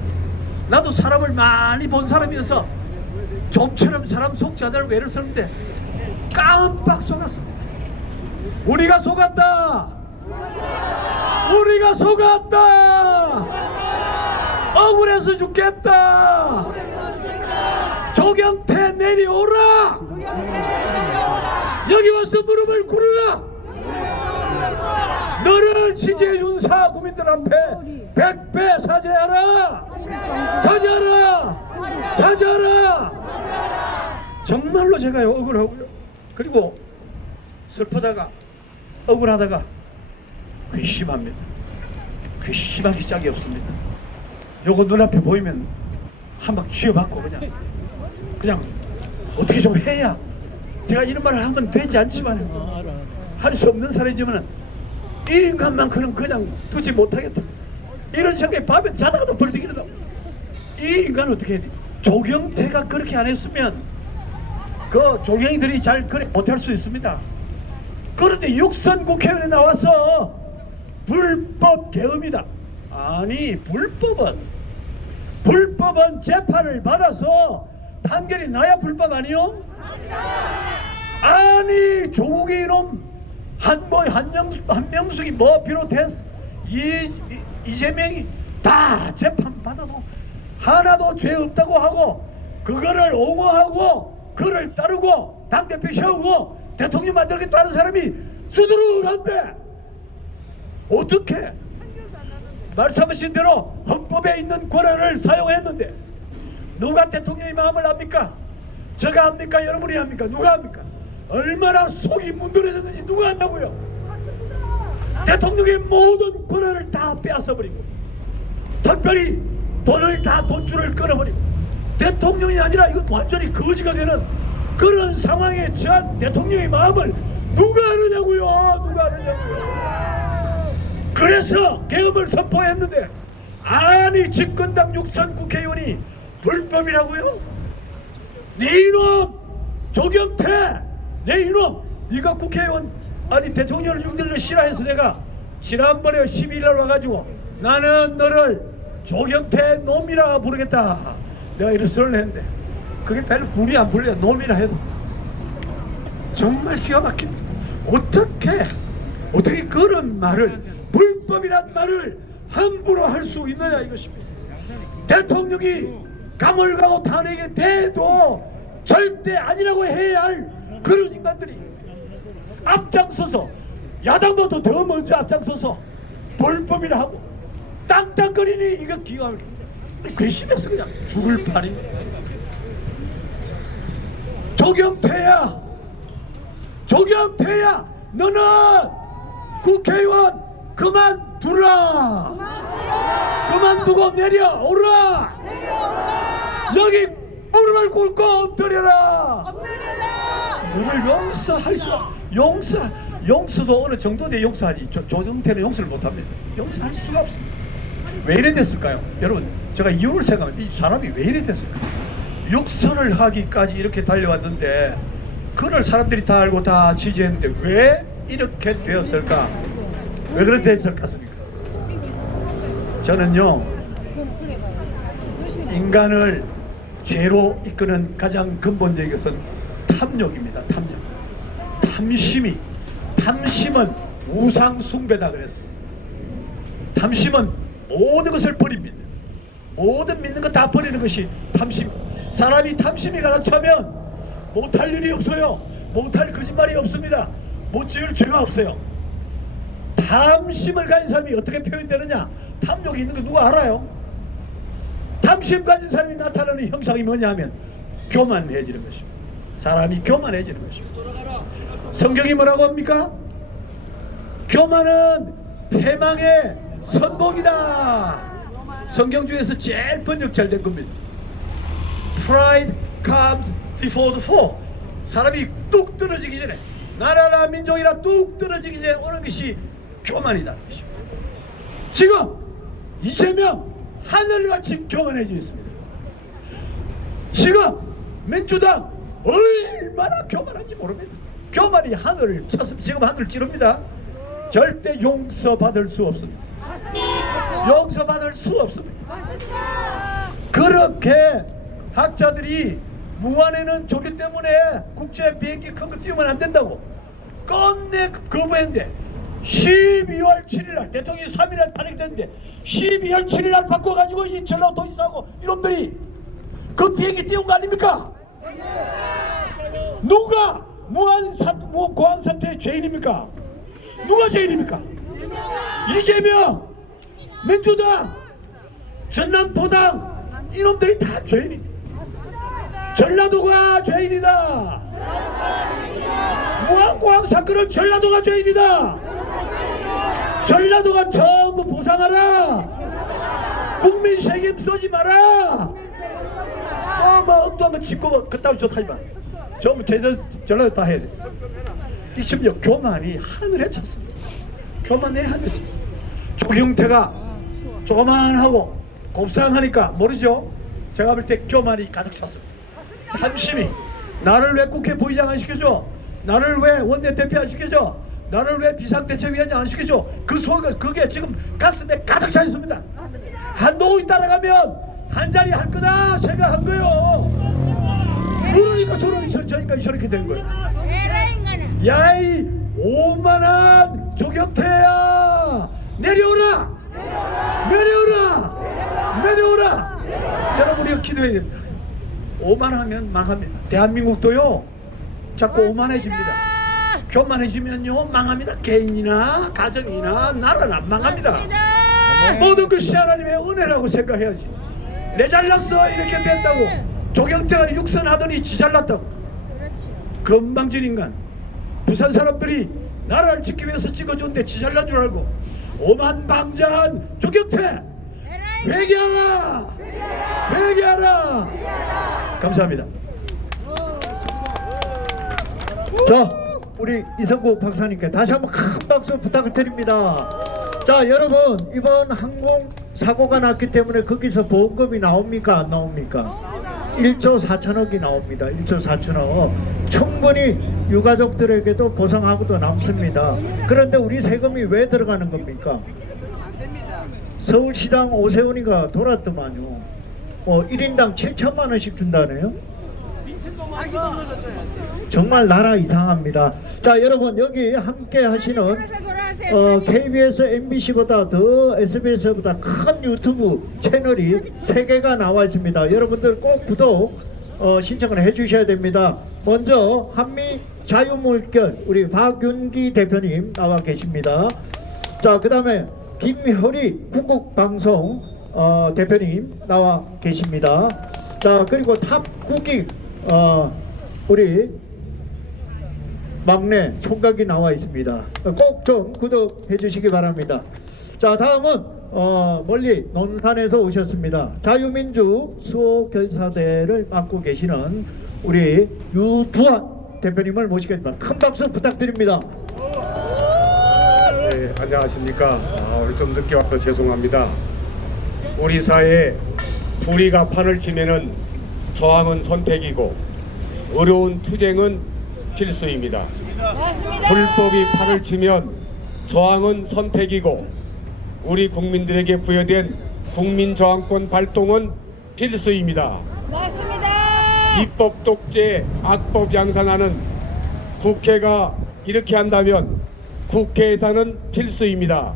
나도 사람을 많이 본 사람이어서 좀처럼 사람 속지 않으려고 애를 썼는데 깜빡 속았습니다. 우리가 속았다. 우리가 속았다. 억울해서 죽겠다. 조경태 내려오라. 여기 와서 무릎을 꿇으라. 너를 지지해준 국민들 앞에 100배 사죄하라. 사죄하라. 사죄하라. 정말로 제가 억울하고요. 그리고 슬프다가 억울하다가 괘씸합니다. 괘씸하기 짝이 없습니다. 요거 눈앞에 보이면 한 방 쥐어받고 그냥 어떻게 좀 해야, 제가 이런 말을 하면 되지 않지만 할 수 없는 사람이지만 이 인간만큼은 그냥 두지 못하겠다, 이런 생각에 밤에 자다가도 벌떡 일어나고. 이 인간은 어떻게 해야 돼? 조경태가 그렇게 안 했으면 그 조경이들이 잘 그래 못할 수 있습니다. 그런데 육선 국회의원이 나와서 불법 계엄이다. 아니, 불법은 재판을 받아서 판결이 나야 불법 아니요? 아니, 조국의 이놈 한명숙이 뭐 비롯해서 이재명이 다 재판 받아도 하나도 죄 없다고 하고 그거를 옹호하고 그를 따르고 당대표 세우고 대통령 만들겠다는 사람이 수두룩한데 어떻게 말씀하신 대로 헌법에 있는 권한을 사용했는데 누가 대통령의 마음을 압니까? 제가 압니까? 여러분이 압니까? 누가 압니까? 얼마나 속이 문드러졌는지 누가 안다고요? 대통령의 모든 권한을 다 빼앗아버리고 특별히 돈줄을 끊어버리고 대통령이 아니라 이건 완전히 거지가 되는 그런 상황에 처한 대통령의 마음을 누가 아느냐고요? 누가 아느냐고요? 그래서 계엄을 선포했는데 아니, 집권당 육선 국회의원이 불법이라고요? 네 이놈 조경태, 네 이놈, 네가 국회의원 아니 대통령을 6년을 싫어해서 내가 지난번에 12일날 와가지고 나는 너를 조경태 놈이라 부르겠다, 내가 이런 소리를 했는데 그게 별로 불이 안 불려. 놈이라 해도 정말 기가 막힙니다. 어떻게 그런 말을, 불법이란 말을 함부로 할 수 있느냐 이것입니다. 대통령이 감을 가고 탄핵에 대도 절대 아니라고 해야 할 그런 인간들이 앞장서서, 야당보다 더 먼저 앞장서서 불법이라 하고 땅땅거리니 이거 기가 막힙니다. 괘씸해서 그냥 죽을 판입니다. 조경태야, 너는 국회의원 그만두라. 그만두고 내려오라. 여기 무릎을 꿇고 엎드려라. 너를 용서도 어느 정도 돼 용서하지. 조경태는 용서를 못합니다. 용서할 수가 없습니다. 왜 이래 됐을까요? 여러분, 제가 이유를 생각하면 이 사람이 왜 이래 됐을까요? 육선을 하기까지 이렇게 달려왔는데 그걸 사람들이 다 알고 다 지지했는데 왜 이렇게 되었을까? 왜 그렇게 됐을까?습니까? 저는요, 인간을 죄로 이끄는 가장 근본적인 것은 탐욕입니다. 탐심은 우상 숭배다 그랬어요. 탐심은 모든 것을 버립니다. 모든 믿는 것 다 버리는 것이 탐심. 사람이 탐심이 가득 차면 못할 일이 없어요. 못할 거짓말이 없습니다. 못 지을 죄가 없어요. 탐심을 가진 사람이 어떻게 표현되느냐? 탐욕이 있는 거 누가 알아요? 탐심 가진 사람이 나타나는 형상이 뭐냐 하면 교만해지는 것입니다. 사람이 교만해지는 것입니다. 성경이 뭐라고 합니까? 교만은 패망의 선봉이다. 성경 중에서 제일 번역 잘 된 겁니다. Pride comes before the fall. 사람이 뚝 떨어지기 전에, 나라나 민족이나 뚝 떨어지기 전에 오는 것이 교만이다. 지금 이재명 하늘같이 교만해져 있습니다. 지금 민주당 얼마나 교만한지 모릅니다. 교만이 하늘을 쳤습니다. 지금 하늘을 찌릅니다. 절대 용서받을 수 없습니다. 용서받을 수 없습니다. 그렇게 학자들이 무안에는 조교 때문에 국제 비행기 큰 거 띄우면 안 된다고 끝내 거부했는데 12월 7일날 대통령이 3일날 탄핵됐는데 12월 7일날 바꿔가지고 이철로 도지사하고 이놈들이 그 비행기 띄운 거 아닙니까? 누가 무한 공항 사태의 죄인입니까? 누가 죄인입니까? 이재명, 민주당, 전남도당 이놈들이 다 죄인입니다. 전라도가 죄인이다. 무한공항 사건은 전라도가 죄인이다. 전라도가 전부 보상하라. 국민 세금 쏘지 마라. 엉뚱한 거 짓고 그따위 저 하지 마. 전부 제대로 전라도 다 해야 돼. 이 심지어 교만이 하늘에 쳤습니다. 교만이 하늘에 쳤습니다. 조경태가 조만하고 곱상하니까 모르죠? 제가 볼 때 교만이 가득 찼습니다. 한심히 나를 왜 국회 부의장 안 시켜줘? 나를 왜 원내대표 안 시켜줘? 나를 왜 비상대책위원장 안 시켜줘? 그 속에 그게 지금 가슴에 가득 차 있습니다. 한동훈이 따라가면 한 자리 할 거다 생각한 거요. 그러니까 저러니까 저렇게 된 거예요. 야이 오만한 조경태야 내려오라. 내려오라. 여러분 우리가 기도해야 됩니다. 오만하면 망합니다. 대한민국도요 자꾸 오만해집니다. 교만해지면요 망합니다. 개인이나 가정이나 나라나 망합니다. 모든 것이 하나님의 은혜라고 생각해야지. 내 잘났어 이렇게 됐다고 조경태가 육선하더니 지 잘났다고. 건방진 인간. 부산 사람들이 나라를 지키기 위해서 찍어줬는데 지 잘난 줄 알고 오만방자한 조경태 회개하라. 감사합니다. 자, 우리 이성구 박사님께 다시 한번 큰 박수 부탁을 드립니다. 자, 여러분 이번 항공 사고가 났기 때문에 거기서 보험금이 나옵니까 안 나옵니까? 1조 4천억이 나옵니다. 1조 4천억 충분히 유가족들에게도 보상하고도 남습니다. 그런데 우리 세금이 왜 들어가는 겁니까? 서울시장 오세훈이가 돌았더만요. 1인당 7천만 원씩 준다네요. 정말 나라 이상합니다. 자, 여러분 여기 함께 하시는 KBS, MBC보다 더 SBS보다 큰 유튜브 채널이 3개가 나와 있습니다. 여러분들 꼭 구독 신청을 해주셔야 됩니다. 먼저 한미 자유물결 우리 박윤기 대표님 나와 계십니다. 자, 그 다음에 김효리 국국방송 대표님 나와 계십니다. 자, 그리고 탑국익 우리 막내 총각이 나와 있습니다. 꼭 좀 구독해 주시기 바랍니다. 자, 다음은 멀리 논산에서 오셨습니다. 자유민주 수호결사대를 맡고 계시는 우리 유두환 대표님을 모시겠습니다. 큰 박수 부탁드립니다. 네, 안녕하십니까. 오늘 좀 늦게 와서 죄송합니다. 우리 사회에 불의가 판을 치면은 저항은 선택이고 어려운 투쟁은 필수입니다. 불법이 판을 치면 저항은 선택이고 우리 국민들에게 부여된 국민저항권 발동은 필수입니다. 입법 독재, 악법 양산하는 국회가 이렇게 한다면 국회 예산은 필수입니다.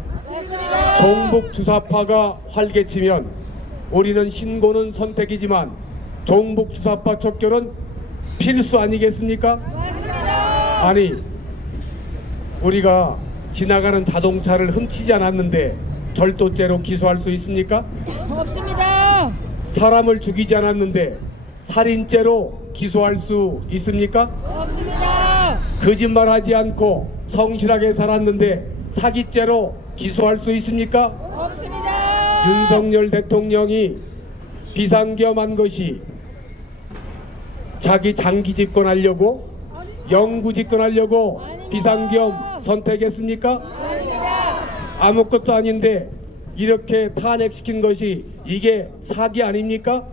종북 주사파가 활개치면 우리는 신고는 선택이지만 종북 주사파 척결은 필수 아니겠습니까? 아니, 우리가 지나가는 자동차를 훔치지 않았는데 절도죄로 기소할 수 있습니까? 없습니다. 사람을 죽이지 않았는데 살인죄로 기소할 수 있습니까? 없습니다. 거짓말하지 않고 성실하게 살았는데 사기죄로 기소할 수 있습니까? 없습니다. 윤석열 대통령이 비상겸한 것이 자기 장기 집권하려고 영구 집권하려고 비상겸 선택했습니까? 아무것도 아닌데 이렇게 탄핵시킨 것이 이게 사기 아닙니까?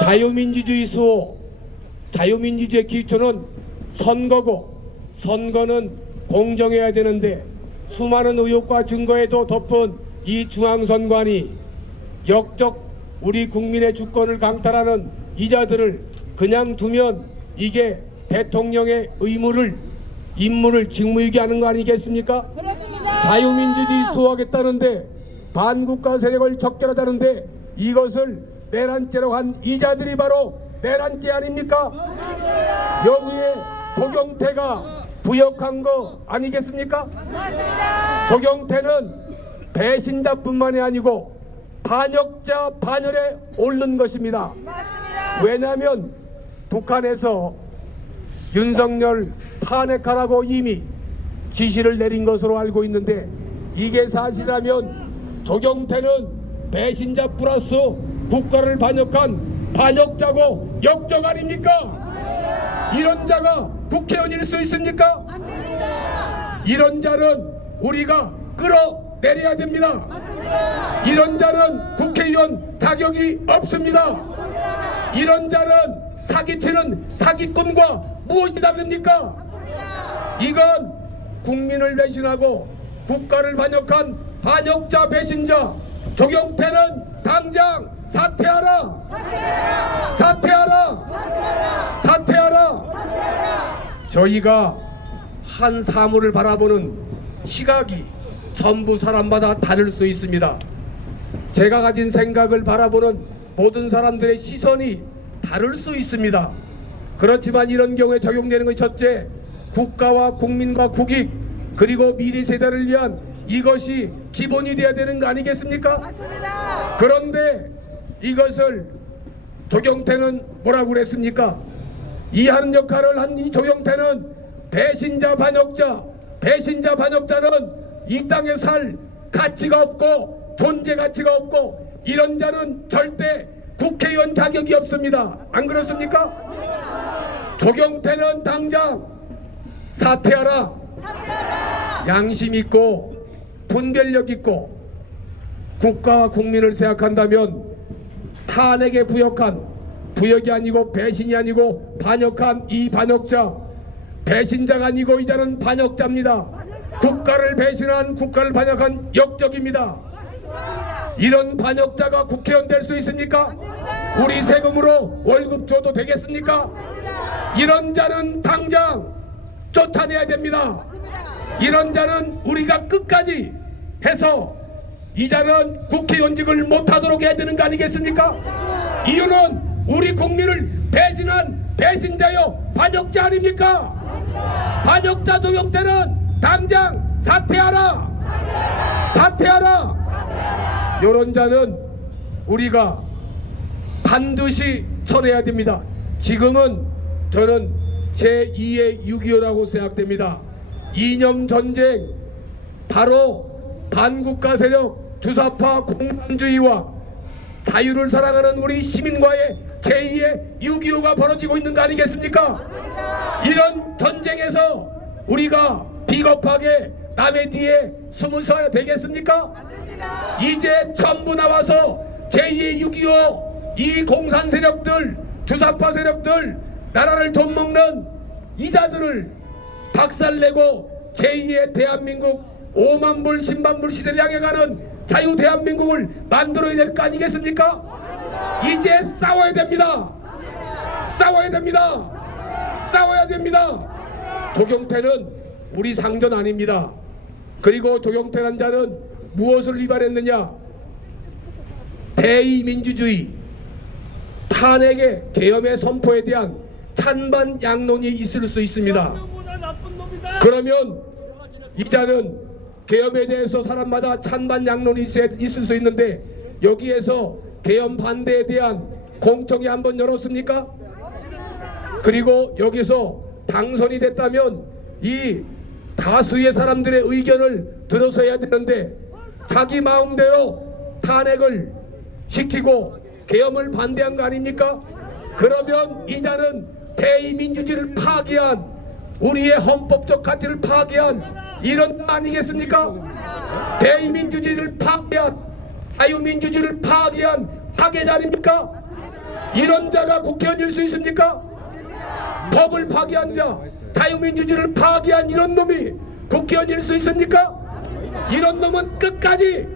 자유민주주의 수호, 자유민주주의의 기초는 선거고 선거는 공정해야 되는데 수많은 의혹과 증거에도 덮은 이 중앙선관위 역적 우리 국민의 주권을 강탈하는 이자들을 그냥 두면 이게 대통령의 임무를 직무유기하는 거 아니겠습니까? 그렇습니다. 자유민주주의 수호하겠다는데 반국가 세력을 척결하자는데 이것을 내란죄라고 한 이자들이 바로 내란죄 아닙니까? 여기에 조경태가 부역한 거 아니겠습니까? 조경태는 배신자뿐만이 아니고 반역자 반열에 오른 것입니다. 왜냐하면 북한에서 윤석열 탄핵하라고 이미 지시를 내린 것으로 알고 있는데, 이게 사실이라면 조경태는 배신자 플러스 국가를 반역한 반역자고 역적 아닙니까? 이런 자가 국회의원일 수 있습니까? 이런 자는 우리가 끌어내려야 됩니다. 이런 자는 국회의원 자격이 없습니다. 이런 자는 사기치는 사기꾼과 무엇이 다릅니까? 이건 국민을 배신하고 국가를 반역한 반역자 배신자 조경태는 당장 사퇴하라! 사퇴하라! 사퇴하라! 저희가 한 사물을 바라보는 시각이 전부 사람마다 다를 수 있습니다. 제가 가진 생각을 바라보는 모든 사람들의 시선이 다를 수 있습니다. 그렇지만 이런 경우에 적용되는 것이 첫째, 국가와 국민과 국익 그리고 미래 세대를 위한 이것이 기본이 되어야 되는 거 아니겠습니까? 맞습니다. 그런데 이것을 조경태는 뭐라고 그랬습니까? 이 하는 역할을 한 이 조경태는 배신자 반역자는 이 땅에 살 가치가 없고 존재 가치가 없고 이런 자는 절대 국회의원 자격이 없습니다. 안 그렇습니까? 조경태는 당장 사퇴하라. 양심 있고 분별력 있고 국가와 국민을 생각한다면 탄핵에 부역이 아니고 배신이 아니고 반역한 이 반역자, 배신자가 아니고 이 자는 반역자입니다. 국가를 배신한 국가를 반역한 역적입니다. 이런 반역자가 국회의원 될 수 있습니까? 우리 세금으로 월급 줘도 되겠습니까? 이런 자는 당장 쫓아내야 됩니다. 이런 자는 우리가 끝까지 해서 이 자는 국회의원직을 못하도록 해야 되는 거 아니겠습니까? 이유는 우리 국민을 배신한 배신자요 반역자 아닙니까? 반역자 조경태는 당장 사퇴하라! 사퇴하라! 이런 자는 우리가 반드시 쳐내야 됩니다. 지금은 저는 제2의 6.25라고 생각됩니다. 이념 전쟁, 바로 반국가 세력, 주사파 공산주의와 자유를 사랑하는 우리 시민과의 제2의 6.25가 벌어지고 있는 거 아니겠습니까? 이런 전쟁에서 우리가 비겁하게 남의 뒤에 숨어서야 되겠습니까? 이제 전부 나와서 제2의 6.25 이 공산 세력들, 주사파 세력들, 나라를 좀먹는 이자들을 박살내고 제2의 대한민국 5만 불 10만 불 시대를 향해 가는 자유 대한민국을 만들어야 될 거 아니겠습니까? 이제 싸워야 됩니다. 싸워야 됩니다. 싸워야 됩니다. 조경태는 우리 상전 아닙니다. 그리고 조경태란 자는 무엇을 위반했느냐? 대의민주주의, 탄핵의 계엄의 선포에 대한 찬반 양론이 있을 수 있습니다. 그러면 이 자는 계엄에 대해서 사람마다 찬반 양론이 있을 수 있는데 여기에서 계엄 반대에 대한 공청회 한번 열었습니까? 그리고 여기서 당선이 됐다면 이 다수의 사람들의 의견을 들어서 해야 되는데 자기 마음대로 탄핵을 시키고 계엄을 반대한 거 아닙니까? 그러면 이 자는 대의민주주의를 파괴한 우리의 헌법적 가치를 파괴한 이런 거 아니겠습니까? 대의민주주의를 파괴한 자유민주주의를 파괴한 파괴자 아닙니까? 이런 자가 국회의원일 수 있습니까? 법을 파괴한 자, 자유민주주의를 파괴한 이런 놈이 국회의원일 수 있습니까? 이런 놈은 끝까지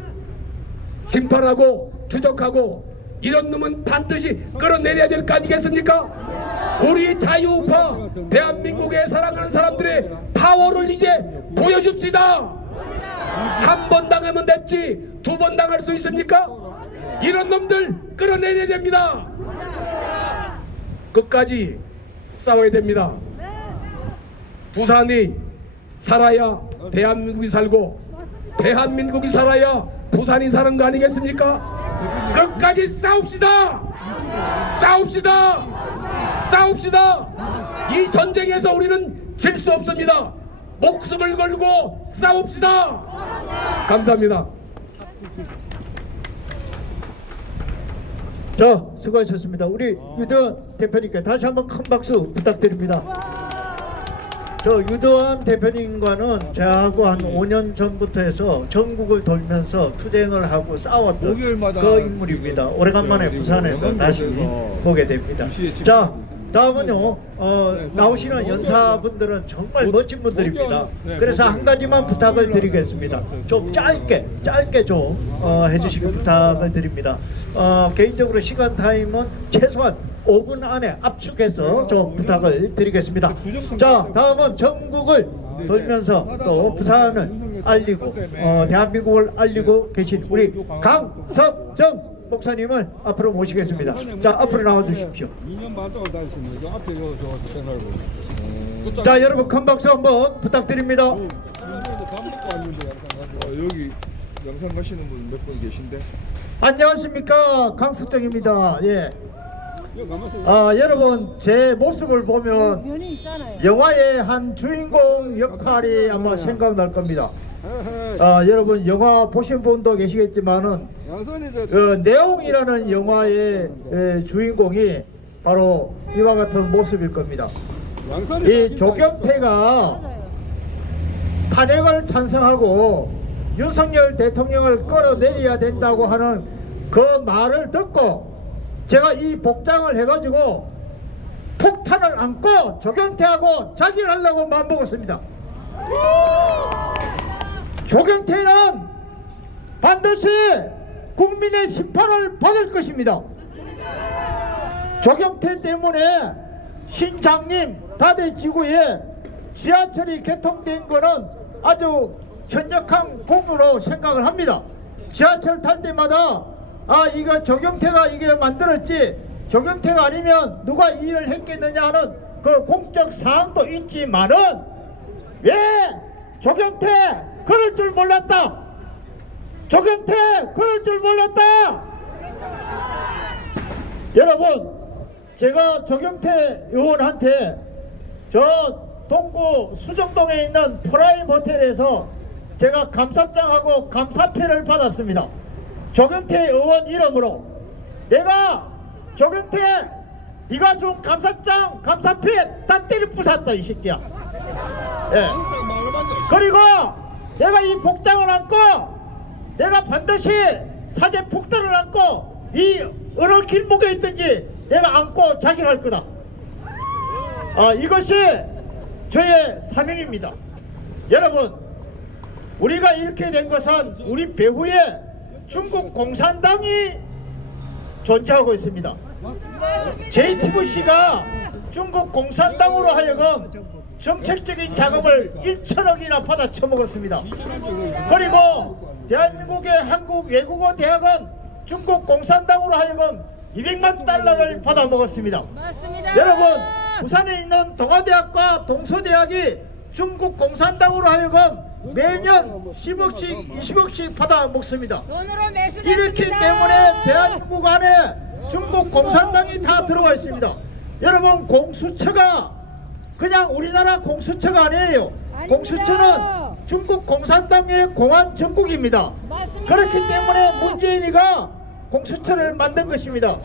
심판하고 추적하고 이런 놈은 반드시 끌어내려야 될 거 아니겠습니까? 우리 자유우파 대한민국에 사랑하는 사람들의 파워를 이제 보여줍시다. 한 번 당하면 됐지 2번 당할 수 있습니까? 이런 놈들 끌어내려야 됩니다. 끝까지 싸워야 됩니다. 부산이 살아야 대한민국이 살고 대한민국이 살아야 부산이 사는 거 아니겠습니까? 끝까지 싸웁시다. 싸웁시다. 싸웁시다. 이 전쟁에서 우리는 질 수 없습니다. 목숨을 걸고 싸웁시다. 감사합니다. 자, 수고하셨습니다. 우리 유대원 대표님께 다시 한번 큰 박수 부탁드립니다. 저 유대원 대표님과는 저하고 한 5년 전부터 해서 전국을 돌면서 투쟁을 하고 싸웠던 그 인물입니다. 오래간만에 부산에서 다시 보게 됩니다. 자, 다음은요, 나오시는 연사분들은 정말 멋진 분들입니다. 그래서 한 가지만 부탁을 드리겠습니다. 좀 짧게 좀 해주시기 부탁을 드립니다. 개인적으로 시간 타임은 최소한 5분 안에 압축해서 좀 부탁을 드리겠습니다. 자, 다음은 전국을 돌면서 또 부산을 알리고 대한민국을 알리고 계신 우리 강석정 목사님을 앞으로 모시겠습니다. 자, 앞으로 나와 주십시오. 2년 반 동안 다녔습니다. 저 앞에 저 채널로. 자, 여러분 큰 박수 한번 부탁드립니다. 밥 먹고 왔는데 여기 영상 가시는 분 몇 분 계신데. 안녕하십니까, 강석정입니다. 예. 여기 가면서 여러분 제 모습을 보면 면이 있잖아요. 영화의 한 주인공 역할이 아마 생각날 겁니다. 여러분 영화 보신 분도 계시겠지만은 양선이 저 그 내용이라는 영화의 주인공이 바로 이와 같은 모습일 겁니다. 양선이 이 조경태가 탄핵을 찬성하고 윤석열 대통령을 끌어내려야 된다고 하는 그 말을 듣고 제가 이 복장을 해가지고 폭탄을 안고 조경태하고 자결하려고 마음먹었습니다. 조경태는 반드시 국민의 심판을 받을 것입니다. 조경태 때문에 신장님 다대지구에 지하철이 개통된 거는 아주 현역한 공으로 생각을 합니다. 지하철 탈 때마다 이거 조경태가 이게 만들었지 조경태가 아니면 누가 이 일을 했겠느냐 하는 그 공적 사항도 있지만은 왜 조경태 그럴 줄 몰랐다. 조경태 그럴 줄 몰랐다. 여러분 제가 조경태 의원한테 저 동구 수정동에 있는 프라임 호텔에서 제가 감사장하고 감사패를 받았습니다. 조경태 의원 이름으로 내가 조경태 네가 준 감사장 감사패 다 때려 부쉈다 이 새끼야. 예. 그리고 내가 이 복장을 안고 내가 반드시 사제 폭탄을 안고 이 어느 길목에 있든지 내가 안고 자결할 거다. 이것이 저의 사명입니다. 여러분 우리가 이렇게 된 것은 우리 배후에 중국 공산당이 존재하고 있습니다. JTBC가 중국 공산당으로 하여금 정책적인 자금을 1천억이나 받아 처먹었습니다. 그리고 대한민국의 한국 외국어 대학은 중국 공산당으로 하여금 200만 달러를 받아 먹었습니다. 여러분 부산에 있는 동아대학과 동서대학이 중국 공산당으로 하여금 매년 10억씩 20억씩 받아 먹습니다. 이렇기 때문에 대한민국 안에 중국 공산당이 다 들어와 있습니다. 여러분 공수처가 그냥 우리나라 공수처가 아니에요. 공수처는 중국 공산당의 공안 정국입니다. 그렇기 때문에 문재인이가 공수처를 만든 것입니다.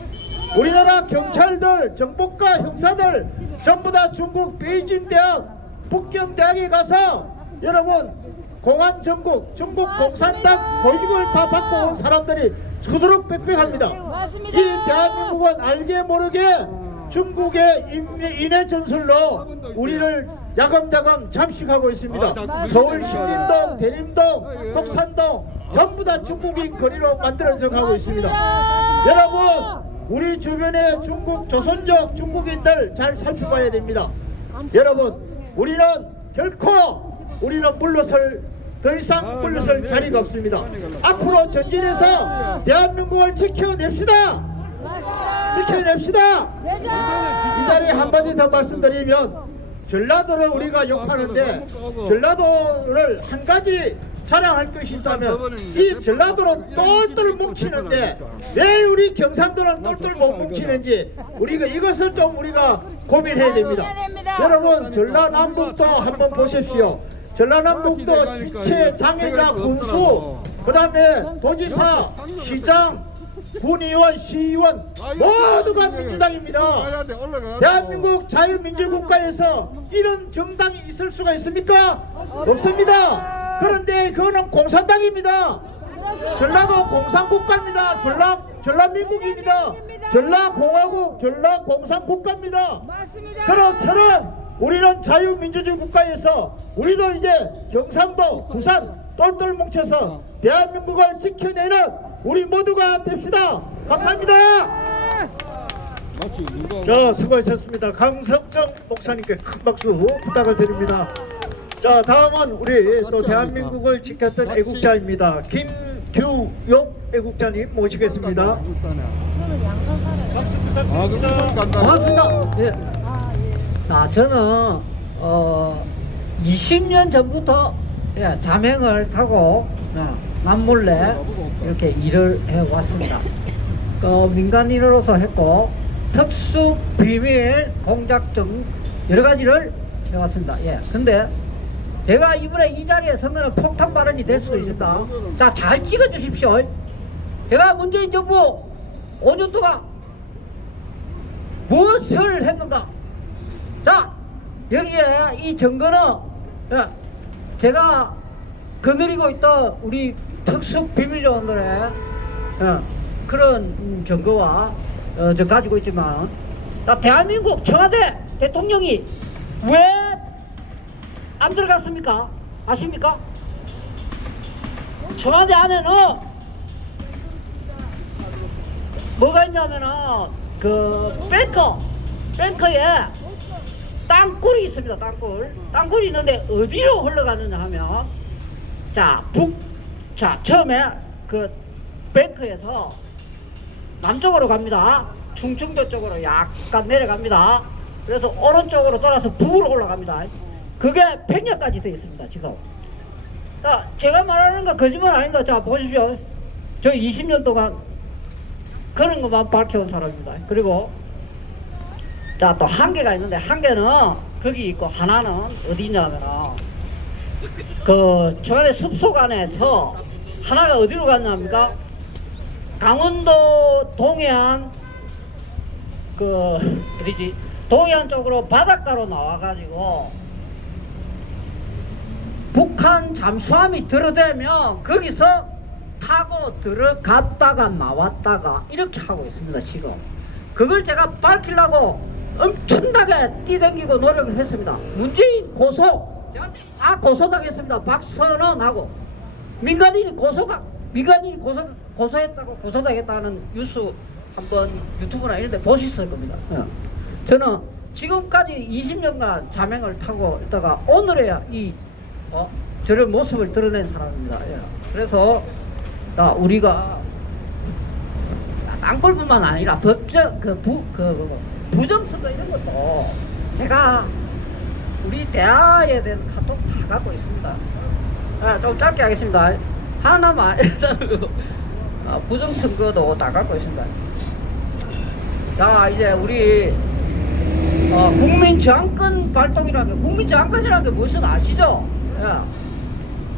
우리나라 경찰들, 정보과 형사들 전부 다 중국 베이징 대학, 북경 대학에 가서 여러분 공안 정국, 중국 공산당 교육을 다 받고 온 사람들이 그토록 빽빽합니다. 이 대한민국은 알게 모르게 중국의 인해 전술로 우리를 야금야금 잠식하고 있습니다. 서울 신림동, 대림동, 독산동 전부 다 중국인 거리로 만들어져 가고 있습니다. 여러분 우리 주변에 중국 조선족 중국인들 잘 살펴봐야 됩니다. 여러분 우리는 결코 우리는 물러설 더 이상 물러설 자리가 없습니다. 앞으로 전진해서 대한민국을 지켜냅시다. 지켜냅시다. 이 자리에 한마디 더 말씀드리면 전라도를 우리가 욕하는데 전라도를 한 가지 자랑할 것이 있다면 이 전라도는 똘똘 뭉치는데 왜 우리 경상도는 똘똘 못 뭉치는지 우리가 이것을 좀 우리가 고민해야 됩니다. 여러분 전라남북도 한번 보십시오. 전라남북도 지체, 장애자, 군수, 그 다음에 도지사, 시장, 군의원, 시의원 모두가 민주당입니다. 대한민국 자유민주국가에서 이런 정당이 있을 수가 있습니까? 없습니다. 그런데 그거는 공산당입니다. 전라도 공산국가입니다. 전라민국입니다. 전라공화국, 전라공산국가입니다. 그렇처럼 우리는 자유민주주의 국가에서 우리도 이제 경상도, 부산 똘똘 뭉쳐서 대한민국을 지켜내는 우리 모두가 됩시다. 감사합니다. 자, 수고하셨습니다. 강석정 목사님께 큰 박수 부탁을 드립니다. 자, 다음은 우리 또 대한민국을 지켰던 애국자입니다. 김규용 애국자님 모시겠습니다. 박수 부탁드립니다. 반갑습니다. 예. 자, 저는 20년 전부터 자맹을 타고 남몰래 이렇게 일을 해왔습니다. 민간인으로서 했고 특수 비밀 공작 등 여러 가지를 해왔습니다. 예. 근데 제가 이번에 이 자리에 선 거는 폭탄 발언이 될 수도 있습니다. 자, 잘 찍어 주십시오. 제가 문재인 정부 5년 동안 무엇을 했는가? 자, 여기에 이 증거는 제가 거느리고 있던 우리 특수 비밀요원들의 그런 증거와 저 가지고 있지만, 자, 대한민국 청와대 대통령이 왜 안 들어갔습니까? 아십니까? 청와대 안에는 뭐가 있냐면은 그 뱅커에 땅굴이 있습니다. 땅굴이 있는데 어디로 흘러가느냐 하면 자 처음에 그 뱅크에서 남쪽으로 갑니다. 충청도 쪽으로 약간 내려갑니다. 그래서 오른쪽으로 돌아서 북으로 올라갑니다. 그게 100년까지 되어 있습니다. 지금. 자, 제가 말하는 거 거짓말 아닙니다. 자, 보십시오. 저 20년 동안 그런 것만 밝혀온 사람입니다. 그리고 자, 또 한계가 있는데, 한계는 거기 있고 하나는 어디 있냐면은 그 청와대 숲속 안에서 하나가 어디로 갔냐합니까? 강원도 동해안 그 어디지? 동해안 쪽으로 바닷가로 나와가지고 북한 잠수함이 들어대면 거기서 타고 들어갔다가 나왔다가 이렇게 하고 있습니다. 지금 그걸 제가 밝히려고 엄청나게 뛰댕기고 노력을 했습니다. 문재인 고소, 다 고소당했습니다. 박선언하고 민간인이 고소했다고 고소당했다는 뉴스 한번 유튜브나 이런 데 보셨을 겁니다. 저는 지금까지 20년간 자맹을 타고 있다가 오늘에야 저런 모습을 드러낸 사람입니다. 그래서 우리가 땅굴뿐만 아니라 부정선거 이런 것도 제가 우리 대화에 대한 카톡 다 갖고 있습니다. 좀 짧게 하겠습니다. 하나만 일단 부정선거도 다 갖고 있습니다. 자, 이제 우리 국민저항권 발동이라는 게, 국민저항권이라는 게 무엇인지 아시죠?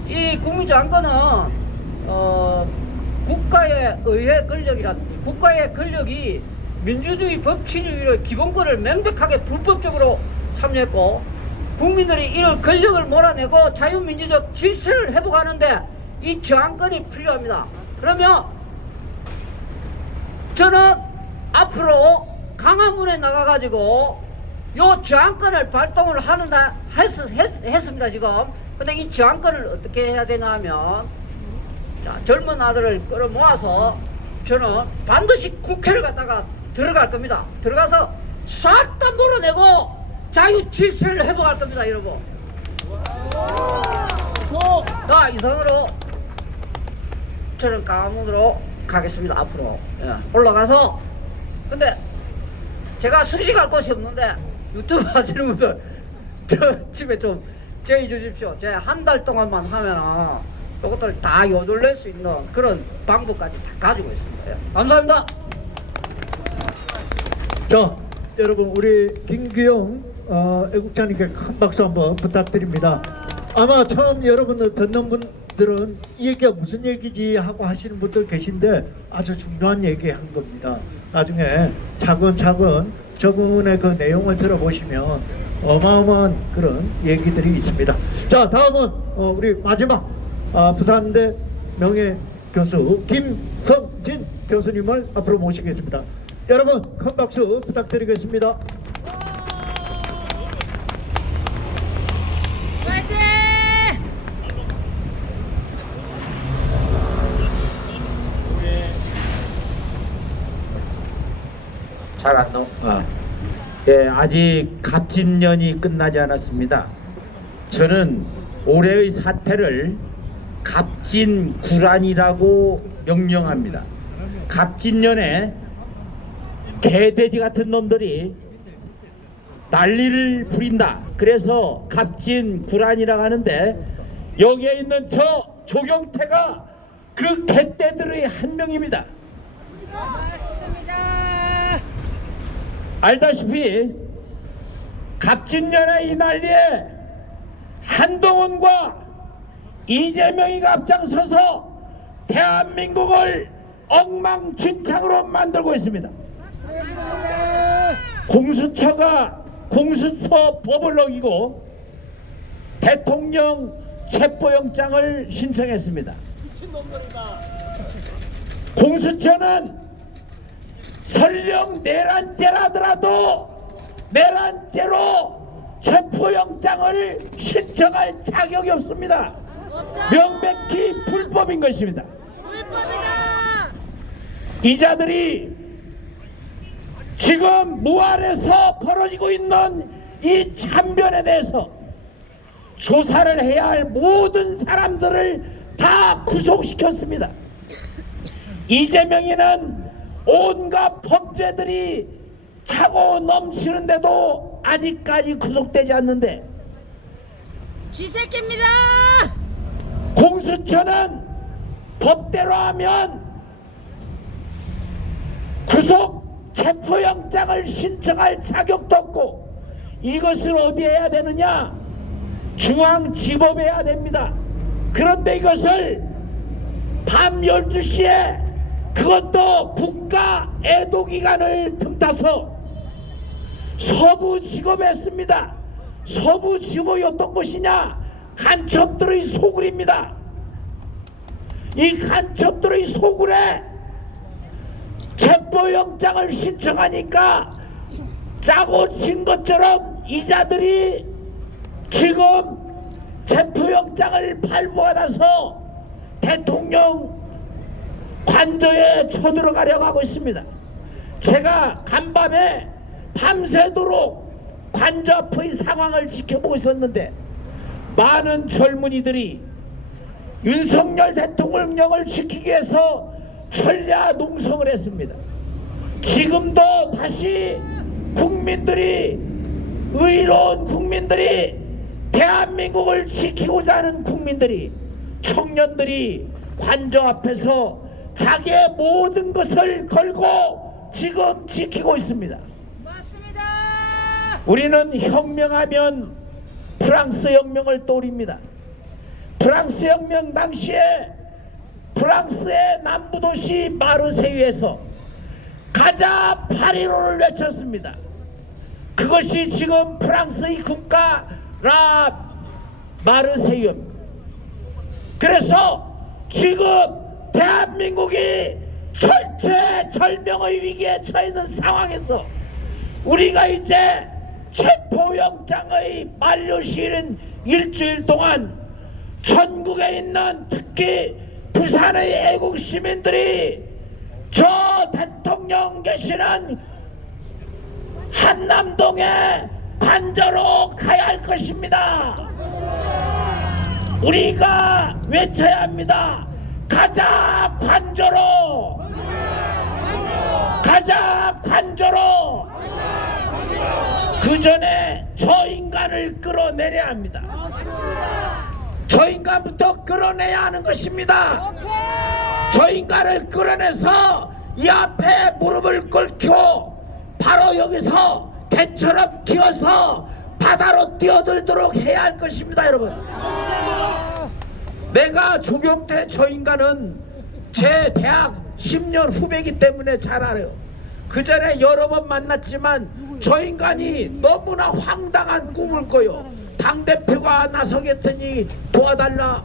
이 국민저항권은 국가의 의회 국가의 권력이 민주주의 법치주의의 기본권을 명백하게 불법적으로 참여했고, 국민들이 이런 권력을 몰아내고 자유민주적 질서를 회복하는데 이 저항권이 필요합니다. 그러면 저는 앞으로 강화문에 나가가지고 요 저항권을 발동을 하는다 했습니다. 지금. 근데 이 저항권을 어떻게 해야 되냐 하면, 자, 젊은 아들을 끌어모아서 저는 반드시 국회를 갔다가 들어갈 겁니다. 들어가서 싹 다 몰아내고 자유 질서를 회복할 겁니다, 여러분. 자, 이상으로 저는 강화문으로 가겠습니다. 앞으로 올라가서. 근데 제가 수식할 곳이 없는데 유튜브 하시는 분들 저 집에 좀 제의 주십시오. 제가 한 달 동안만 하면은 이것들 다 요돌낼 수 있는 그런 방법까지 다 가지고 있습니다. 예. 감사합니다. 자, 여러분 우리 김규영 애국자님께 큰 박수 한번 부탁드립니다. 아마 처음 여러분들 듣는 분들은 이 얘기가 무슨 얘기지 하고 하시는 분들 계신데 아주 중요한 얘기 한 겁니다. 나중에 차근차근 저분의 그 내용을 들어보시면 어마어마한 그런 얘기들이 있습니다. 자, 다음은 우리 마지막 부산대 명예교수 김성진 교수님을 앞으로 모시겠습니다. 여러분 큰 박수 부탁드리겠습니다. 잘 안 나와. 예, 아직 갑진년이 끝나지 않았습니다. 저는 올해의 사태를 갑진구란이라고 명명합니다. 갑진년에 개돼지 같은 놈들이 난리를 부린다. 그래서 갑진구란이라고 하는데 여기에 있는 저 조경태가 그 개떼들의 한 명입니다. 알다시피 갑진년의 이 난리에 한동훈과 이재명이가 앞장서서 대한민국을 엉망진창으로 만들고 있습니다. 공수처가 공수처 법을 어기고 대통령 체포영장을 신청했습니다. 공수처는 설령 내란죄라더라도 내란죄로 체포영장을 신청할 자격이 없습니다. 명백히 불법인 것입니다. 이 자들이 지금 무안에서 벌어지고 있는 이 참변에 대해서 조사를 해야 할 모든 사람들을 다 구속시켰습니다. 이재명이는 온갖 범죄들이 차고 넘치는데도 아직까지 구속되지 않는데 쥐새끼입니다. 공수처는 법대로 하면 구속 체포영장을 신청할 자격도 없고 이것을 어디에 해야 되느냐? 중앙지법에 해야 됩니다. 그런데 이것을 밤 12시에 그것도 국가 애도기간을 틈타서 서부지검에 했습니다. 서부지검이 어떤 것이냐? 간첩들의 소굴입니다. 이 간첩들의 소굴에 체포영장을 신청하니까 짜고 친 것처럼 이 자들이 지금 체포영장을 발부받아서 대통령 관저에 쳐들어가려고 하고 있습니다. 제가 간밤에 밤새도록 관저 앞의 상황을 지켜보고 있었는데 많은 젊은이들이 윤석열 대통령을 지키기 위해서 전야농성을 했습니다. 지금도 다시 국민들이, 의로운 국민들이, 대한민국을 지키고자 하는 국민들이, 청년들이 관저 앞에서 자기의 모든 것을 걸고 지금 지키고 있습니다. 맞습니다. 우리는 혁명하면 프랑스 혁명을 떠올립니다. 프랑스 혁명 당시에 프랑스의 남부도시 마르세유에서 가자 파리로를 외쳤습니다. 그것이 지금 프랑스의 국가 라 마르세유입니다. 그래서 지금 대한민국이 철퇴철명의 위기에 처해 있는 상황에서 우리가 이제 체포영장의 만료시일은 일주일 동안 전국에 있는 특히 부산의 애국 시민들이 저 대통령 계시는 한남동에 관저로 가야 할 것입니다. 우리가 외쳐야 합니다. 가자 관저로, 가자 관저로, 그 전에 저 인간을 끌어내려야 합니다. 저 인간부터 끌어내야 하는 것입니다. 저 인간을 끌어내서 이 앞에 무릎을 꿇고 바로 여기서 개처럼 기어서 바다로 뛰어들도록 해야 할 것입니다. 여러분, 내가 조경태 저 인간은 제 대학 10년 후배이기 때문에 잘 알아요. 그 전에 여러 번 만났지만 저 인간이 너무나 황당한 꿈을 꿔요. 당대표가 나서겠더니 도와달라,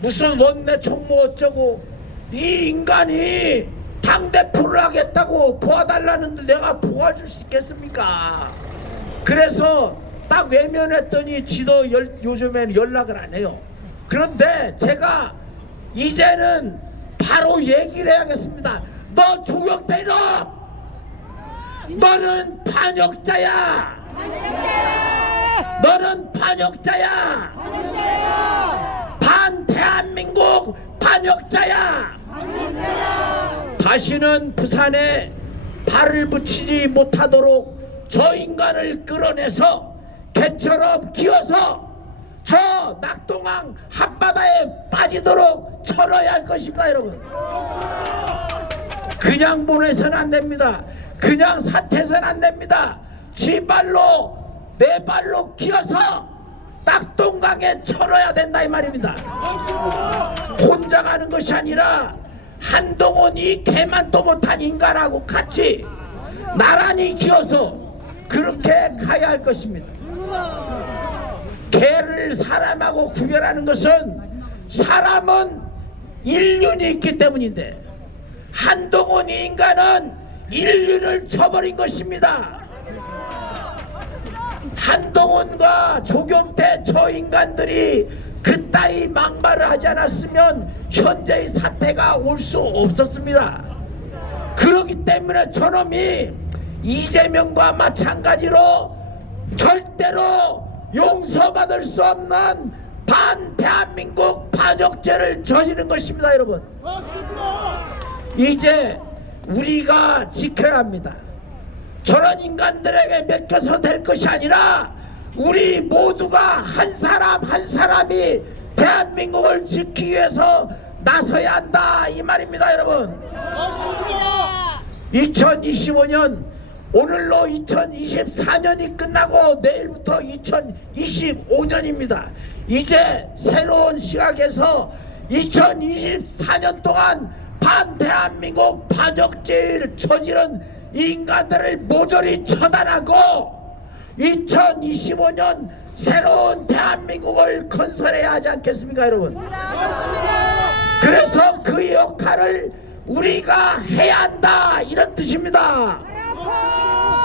무슨 원내 총무 어쩌고. 이 인간이 당대표를 하겠다고 도와달라는데 내가 도와줄 수 있겠습니까? 그래서 딱 외면했더니 지도 요즘에는 연락을 안 해요. 그런데 제가 이제는 바로 얘기를 해야겠습니다. 너 조경태 너! 너는 반역자야! 너는 반역자야! 반대한민국 반역자야! 다시는 부산에 발을 붙이지 못하도록 저 인간을 끌어내서 개처럼 기어서 저 낙동강 한바다에 빠지도록 쳐넣어야 할 것입니다. 여러분, 그냥 보내서는 안 됩니다. 그냥 사퇴해서는 안 됩니다. 지 발로 내 발로 기어서 낙동강에 쳐넣어야 된다 이 말입니다. 혼자 가는 것이 아니라 한동훈 이 개만도 못한 인간하고 같이 나란히 기어서 그렇게 가야 할 것입니다. 개를 사람하고 구별하는 것은 사람은 인륜이 있기 때문인데 한동훈 이 인간은 인륜을 쳐버린 것입니다. 한동훈과 조경태 저 인간들이 그따위 막말을 하지 않았으면 현재의 사태가 올 수 없었습니다. 그렇기 때문에 저놈이 이재명과 마찬가지로 절대로 용서받을 수 없는 반대한민국 반역죄를 저지른 것입니다. 여러분, 이제 우리가 지켜야 합니다. 저런 인간들에게 맡겨서 될 것이 아니라 우리 모두가 한 사람 한 사람이 대한민국을 지키기 위해서 나서야 한다 이 말입니다. 여러분, 2025년 오늘로 2024년이 끝나고 내일부터 2025년입니다. 이제 새로운 시각에서 2024년 동안 반대한민국 반역죄를 저지른 인간들을 모조리 처단하고 2025년 새로운 대한민국을 건설해야 하지 않겠습니까, 여러분? 그래서 그 역할을 우리가 해야 한다 이런 뜻입니다.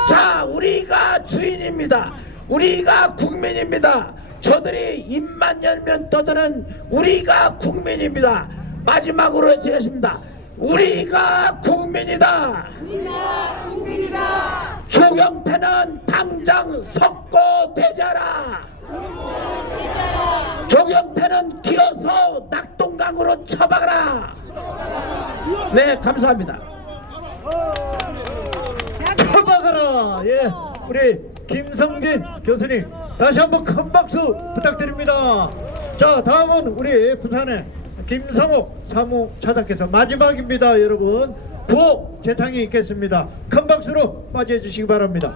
자, 우리가 주인입니다. 우리가 국민입니다. 저들이 입만 열면 떠드는 우리가 국민입니다. 마지막으로 외치겠습니다. 우리가 국민이다. 조경태는 당장 석고대자라. 조경태는 기어서 낙동강으로 처박아라. 네, 감사합니다. 처박아라. 예, 우리 김성진 교수님 다시 한번 큰 박수 부탁드립니다. 자, 다음은 우리 부산의 김성욱 사무차장께서 마지막입니다. 여러분, 구호 제창이 있겠습니다. 큰 박수로 맞이해 주시기 바랍니다.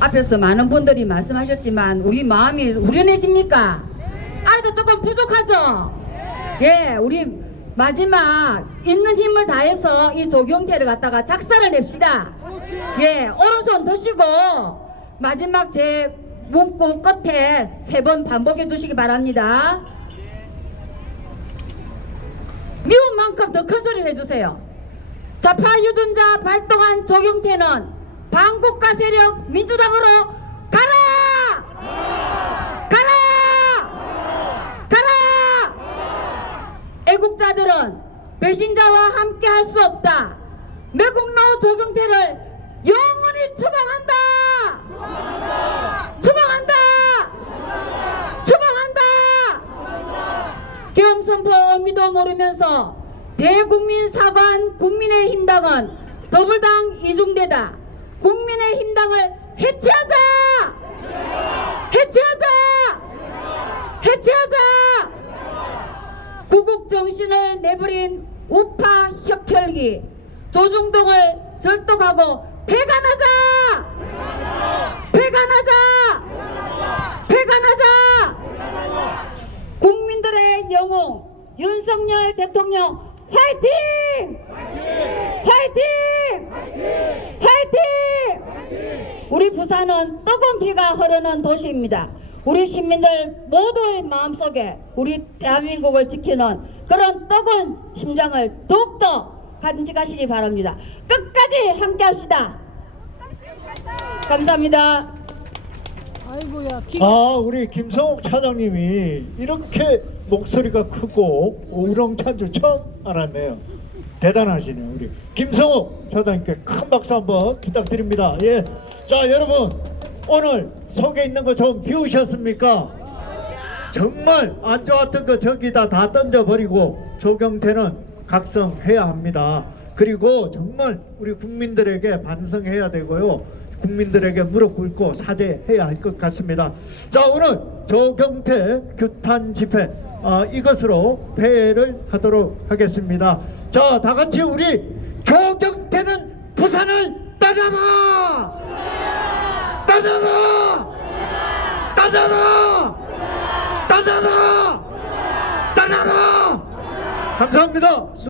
앞에서 많은 분들이 말씀하셨지만 우리 마음이 후련해집니까? 아이도 조금 부족하죠? 예, 우리 마지막 있는 힘을 다해서 이 조경태를 갖다가 작사를 냅시다. 예, 오른손 드시고 마지막 제 문구 끝에 3번 반복해 주시기 바랍니다. 미운 만큼 더 큰 소리를 해주세요. 좌파 유전자 발동한 조경태는 반국가 세력 민주당으로 가라! 가라! 가라! 애국자들은 배신자와 함께 할 수 없다. 매국노 조경태를 영원히 처방한다! 처방한다! 처방한다! 계엄선포 의미도 모르면서 대국민 사관 국민의힘당은 더불당 이중대다. 국민의힘당을 해체하자! 해체하자! 해체하자! 구국 정신을 내버린 우파 협혈기 조중동을 절독하고 폐간하자! 폐간하자! 폐간하자! 국민들의 영웅 윤석열 대통령 화이팅! 화이팅! 화이팅! 우리 부산은 뜨거운 피가 흐르는 도시입니다. 우리 시민들 모두의 마음속에 우리 대한민국을 지키는 그런 뜨거운 심장을 더욱더 간직하시기 바랍니다. 끝까지 함께 합시다. 감사합니다. 아이고야. 우리 김성욱 차장님이 이렇게 목소리가 크고 우렁찬 줄 처음 알았네요. 대단하시네요. 우리 김성욱 차장님께 큰 박수 한번 부탁드립니다. 예. 자, 여러분 오늘 속에 있는 거 좀 비우셨습니까? 정말 안 좋았던 거 저기다 다 던져버리고 조경태는 각성해야 합니다. 그리고 정말 우리 국민들에게 반성해야 되고요. 국민들에게 무릎 꿇고 사죄해야 할 것 같습니다. 자, 오늘 조경태 규탄 집회 이것으로 폐회를 하도록 하겠습니다. 자, 다 같이 우리 조경태는 부산을 따져라! 따져라! 따져라! 따져라! 따져라! 감사합니다.